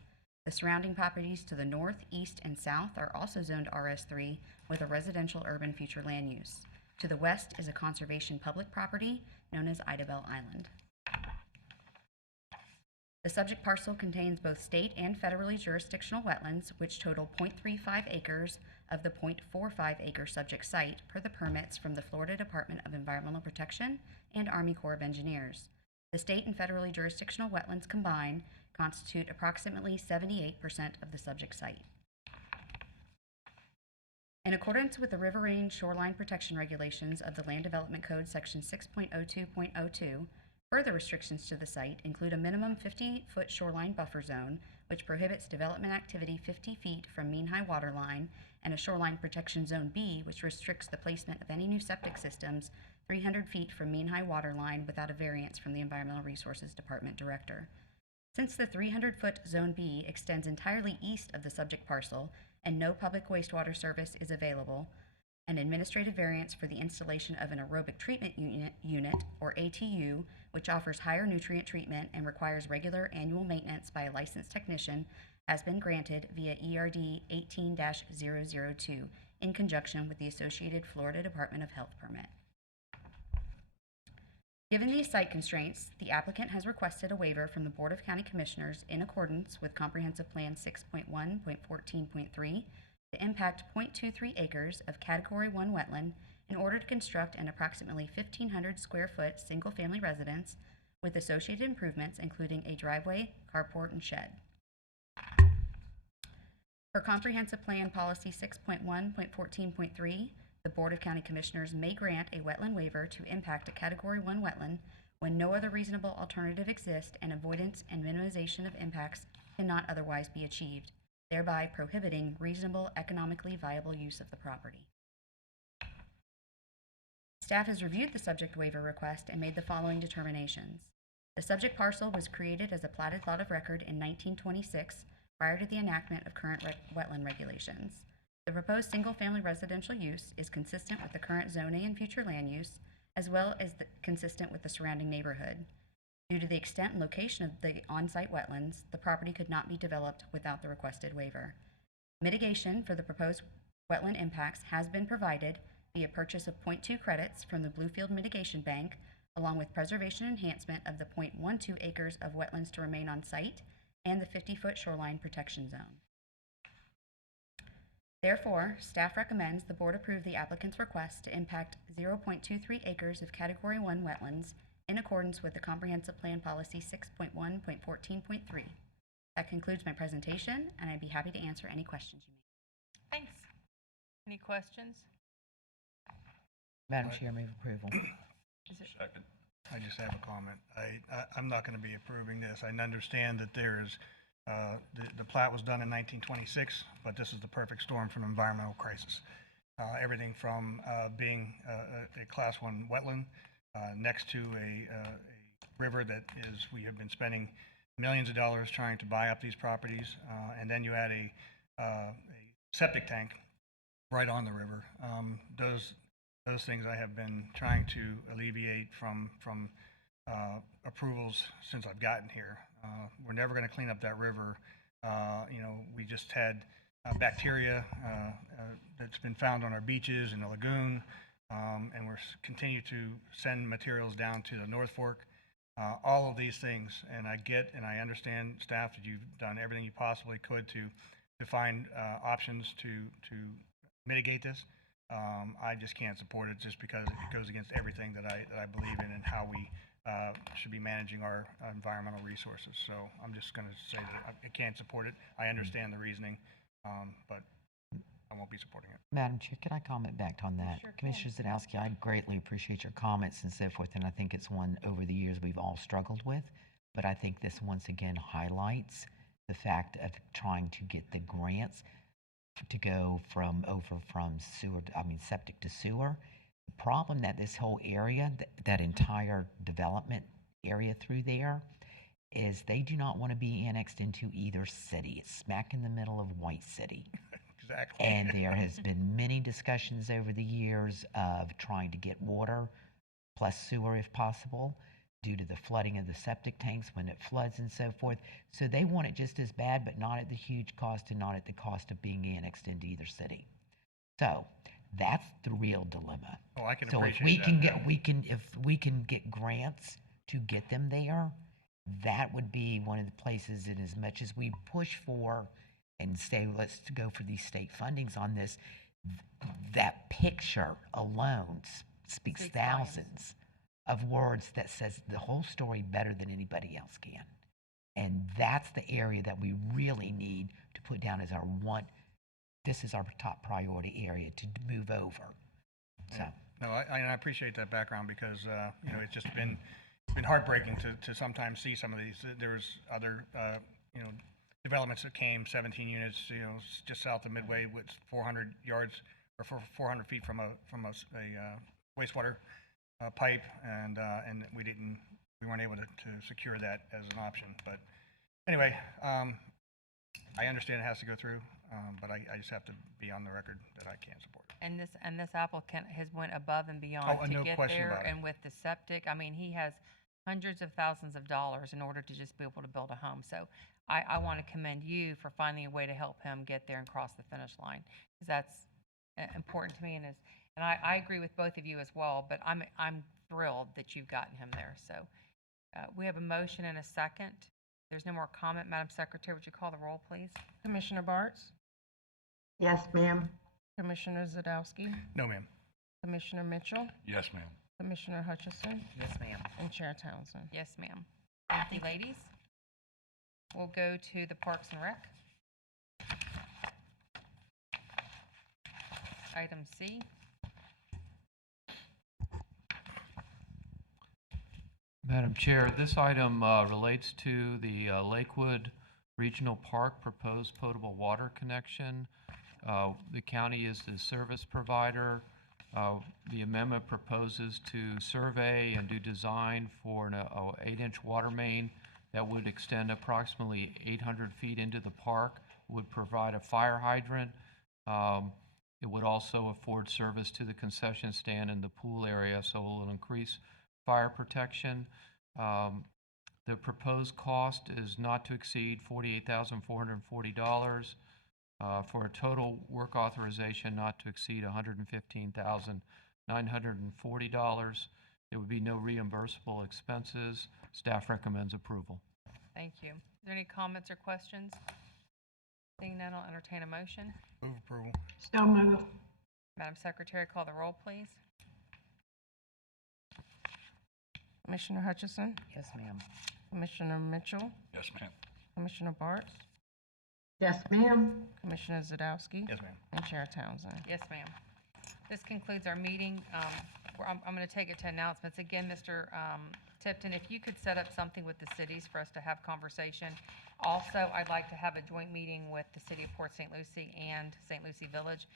The surrounding properties to the north, east, and south are also zoned RS3 with a residential urban future land use. To the west is a conservation public property known as Idabel Island. The subject parcel contains both state and federally jurisdictional wetlands, which total 0.35 acres of the 0.45 acre subject site per the permits from the Florida Department of Environmental Protection and Army Corps of Engineers. The state and federally jurisdictional wetlands combined constitute approximately 78% of the subject site. In accordance with the River Range Shoreline Protection Regulations of the Land Development Code, Section 6.02.02, further restrictions to the site include a minimum 50-foot shoreline buffer zone, which prohibits development activity 50 feet from mean high water line, and a shoreline protection zone B, which restricts the placement of any new septic systems 300 feet from mean high water line without a variance from the Environmental Resources Department Director. Since the 300-foot zone B extends entirely east of the subject parcel and no public wastewater service is available, an administrative variance for the installation of an aerobic treatment unit, or ATU, which offers higher nutrient treatment and requires regular annual maintenance by a licensed technician, has been granted via ERD 18-002 in conjunction with the associated Florida Department of Health permit. Given these site constraints, the applicant has requested a waiver from the Board of County Commissioners in accordance with Comprehensive Plan 6.1.14.3 to impact 0.23 acres of Category 1 wetland in order to construct an approximately 1,500 square foot single-family residence with associated improvements including a driveway, carport, and shed. For Comprehensive Plan Policy 6.1.14.3, the Board of County Commissioners may grant a wetland waiver to impact a Category 1 wetland when no other reasonable alternative exists and avoidance and minimization of impacts cannot otherwise be achieved, thereby prohibiting reasonable, economically viable use of the property. Staff has reviewed the subject waiver request and made the following determinations. The subject parcel was created as a platted lot of record in 1926 prior to the enactment of current wetland regulations. The proposed single-family residential use is consistent with the current zoning and future land use, as well as consistent with the surrounding neighborhood. Due to the extent and location of the on-site wetlands, the property could not be developed without the requested waiver. Mitigation for the proposed wetland impacts has been provided via purchase of .2 credits from the Bluefield Mitigation Bank, along with preservation enhancement of the .12 acres of wetlands to remain on site and the 50-foot shoreline protection zone. Therefore, staff recommends the board approve the applicant's request to impact 0.23 acres of Category 1 wetlands in accordance with the Comprehensive Plan Policy 6.1.14.3. That concludes my presentation, and I'd be happy to answer any questions you may have. Thanks. Any questions? Madam Chair, move approval. Second. I just have a comment. I'm not going to be approving this. I understand that there's, the plat was done in 1926, but this is the perfect storm for an environmental crisis. Everything from being a Class 1 wetland next to a river that is, we have been spending millions of dollars trying to buy up these properties, and then you add a septic tank right on the river. Those things I have been trying to alleviate from approvals since I've gotten here. We're never going to clean up that river. We just had bacteria that's been found on our beaches in the lagoon, and we're continue to send materials down to the North Fork. All of these things, and I get and I understand, staff, that you've done everything you possibly could to find options to mitigate this. I just can't support it just because it goes against everything that I believe in and how we should be managing our environmental resources. So I'm just going to say that I can't support it. I understand the reasoning, but I won't be supporting it. Madam Chair, can I comment back on that? Sure can. Commissioner Zadowski, I greatly appreciate your comments and so forth, and I think it's one over the years we've all struggled with. But I think this once again highlights the fact of trying to get the grants to go from septic to sewer. The problem that this whole area, that entire development area through there, is they do not want to be annexed into either city. It's smack in the middle of White City. Exactly. And there has been many discussions over the years of trying to get water plus sewer if possible due to the flooding of the septic tanks when it floods and so forth. So they want it just as bad, but not at the huge cost and not at the cost of being annexed into either city. So that's the real dilemma. Oh, I can So if appreciate we that. can get, if we can get grants to get them there, that would be one of the places, and as much as we push for and say, let's go for these state fundings on this, that picture alone speaks Speaks volumes. thousands of words that says the whole story better than anybody else can. And that's the area that we really need to put down as our this is our top priority area to move over. So. No, I appreciate that background because, it's just been heartbreaking to sometimes see some of these. There was other, developments that came, 17 units, just south of Midway with 400 yards or 400 feet from a wastewater pipe, and we weren't able to secure that as an option. But anyway, I understand it has to go through, but I just have to be on the record that I can't support it. And this applicant has went above and beyond Oh, to no get question there, about it. and with the septic, I mean, he has hundreds of thousands of dollars in order to just be able to build a home. So I want to commend you for finding a way to help him get there and cross the finish line, because that's important to me, and I agree with both of you as well. But I'm thrilled that you've gotten him there. So we have a motion and a second. There's no more comment. Madam Secretary, would you call the roll, please? Commissioner Bartz? Yes, ma'am. Commissioner Zadowski? No, ma'am. Commissioner Mitchell? Yes, ma'am. Commissioner Hutchison? Yes, ma'am. And Chair Townsend. Yes, ma'am. Thank you, ladies. We'll go to the Parks and Rec. Item C. Madam Chair, this item relates to the Lakewood Regional Park proposed potable water connection. The county is the service provider. The amendment proposes to survey and do design for an 8-inch water main that would extend approximately 800 feet into the park, would provide a fire hydrant. It would also afford service to the concession stand and the pool area, so it will increase fire protection. The proposed cost is not to exceed $48,440. for a total work authorization not to exceed $115,940. There would be no reimbursable expenses. Staff recommends approval. Thank you. Is there any comments or questions? Seeing none, I'll entertain a motion. Move approval. So moved. Madam Secretary, call the roll, please. Commissioner Hutchison, Yes, ma'am. Commissioner Mitchell, Yes, ma'am. Commissioner Bartz, Yes, ma'am. Commissioner Zadowski, Yes, ma'am. and Chair Townsend. Yes, ma'am. This concludes our meeting. I'm going to take it to announcements. Again, Mr. Tipton, if you could set up something with the cities for us to have conversation. Also, I'd like to have a joint meeting with the City of Port St. Lucie and St. Lucie Village.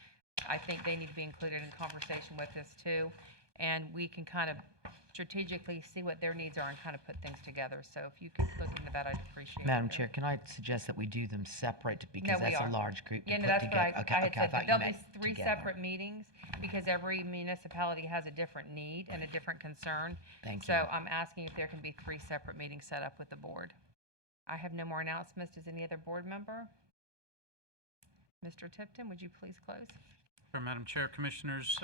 I think they need to be included in conversation with this too. And we can kind of strategically see what their needs are and kind of put things together. So if you could look into that, I'd appreciate it. Madam Chair, can I suggest that we do them separate because No, we that's are. a large group to Yeah, no, put that's what together? I Okay, had okay, I said, thought but you there'll be meant three together. separate meetings because every municipality has a different need and a different concern. Thank So you. I'm asking if there can be three separate meetings set up with the board. I have no more announcements. Does any other board member? Mr. Tipton, would you please close? Sure, Madam Chair, Commissioners,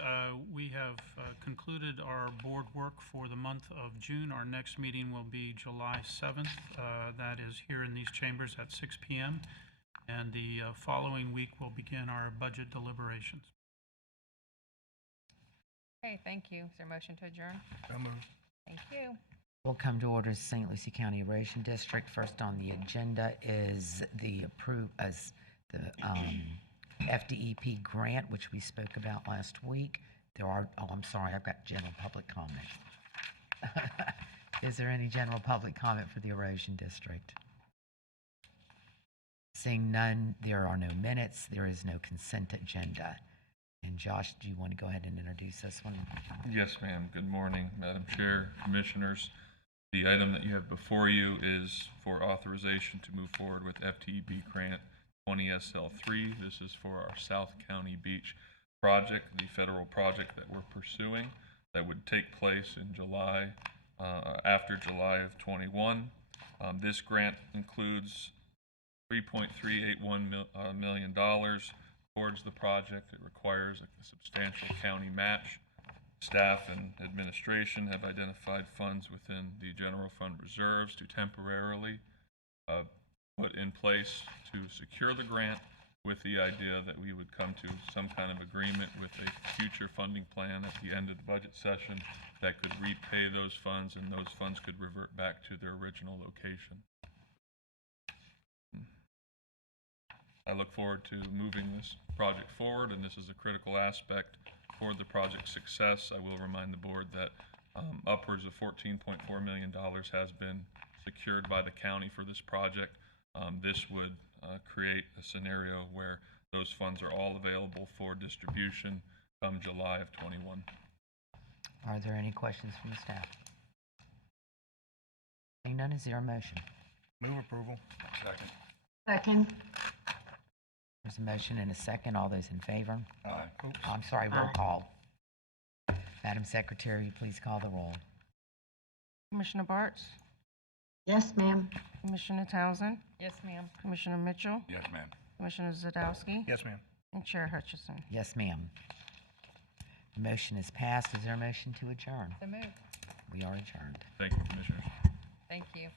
we have concluded our board work for the month of June. Our next meeting will be July 7th. That is here in these chambers at 6 p.m. And the following week, we'll begin our budget deliberations. Okay, thank you. Is there a motion to adjourn? So moved. Thank you. We'll come to order St. Lucie County Erosion District. First on the agenda is the FDEP grant, which we spoke about last week. I'm sorry, I've got general public comment. Is there any general public comment for the erosion district? Seeing none, there are no minutes. There is no consent agenda. And Josh, do you want to go ahead and introduce this one? Yes, ma'am. Good morning, Madam Chair, Commissioners. The item that you have before you is for authorization to move forward with FTEB Grant 20SL3. This is for our South County Beach project, the federal project that we're pursuing that would take place in July, after July of 21. This grant includes $3.381 million towards the project. It requires a substantial county match. Staff and administration have identified funds within the general fund reserves to temporarily put in place to secure the grant, with the idea that we would come to some kind of agreement with a future funding plan at the end of the budget session that could repay those funds, and those funds could revert back to their original location. I look forward to moving this project forward, and this is a critical aspect for the project's success. I will remind the board that upwards of $14.4 million has been secured by the county for this project. This would create a scenario where those funds are all available for distribution come July of 21. Are there any questions from the staff? Seeing none, is there a motion? Move approval. Second. Second. There's a motion and a second. All those in favor? Aye. I'm sorry, roll Aye. call. Madam Secretary, please call the roll. Commissioner Bartz, Yes, ma'am. Commissioner Townsend, Yes, ma'am. Commissioner Mitchell, Yes, ma'am. Commissioner Zadowski, Yes, ma'am. and Chair Hutchison. Yes, ma'am. The motion is passed. Is there a motion to adjourn? So moved. We are adjourned. Thank you, Commissioners. Thank you.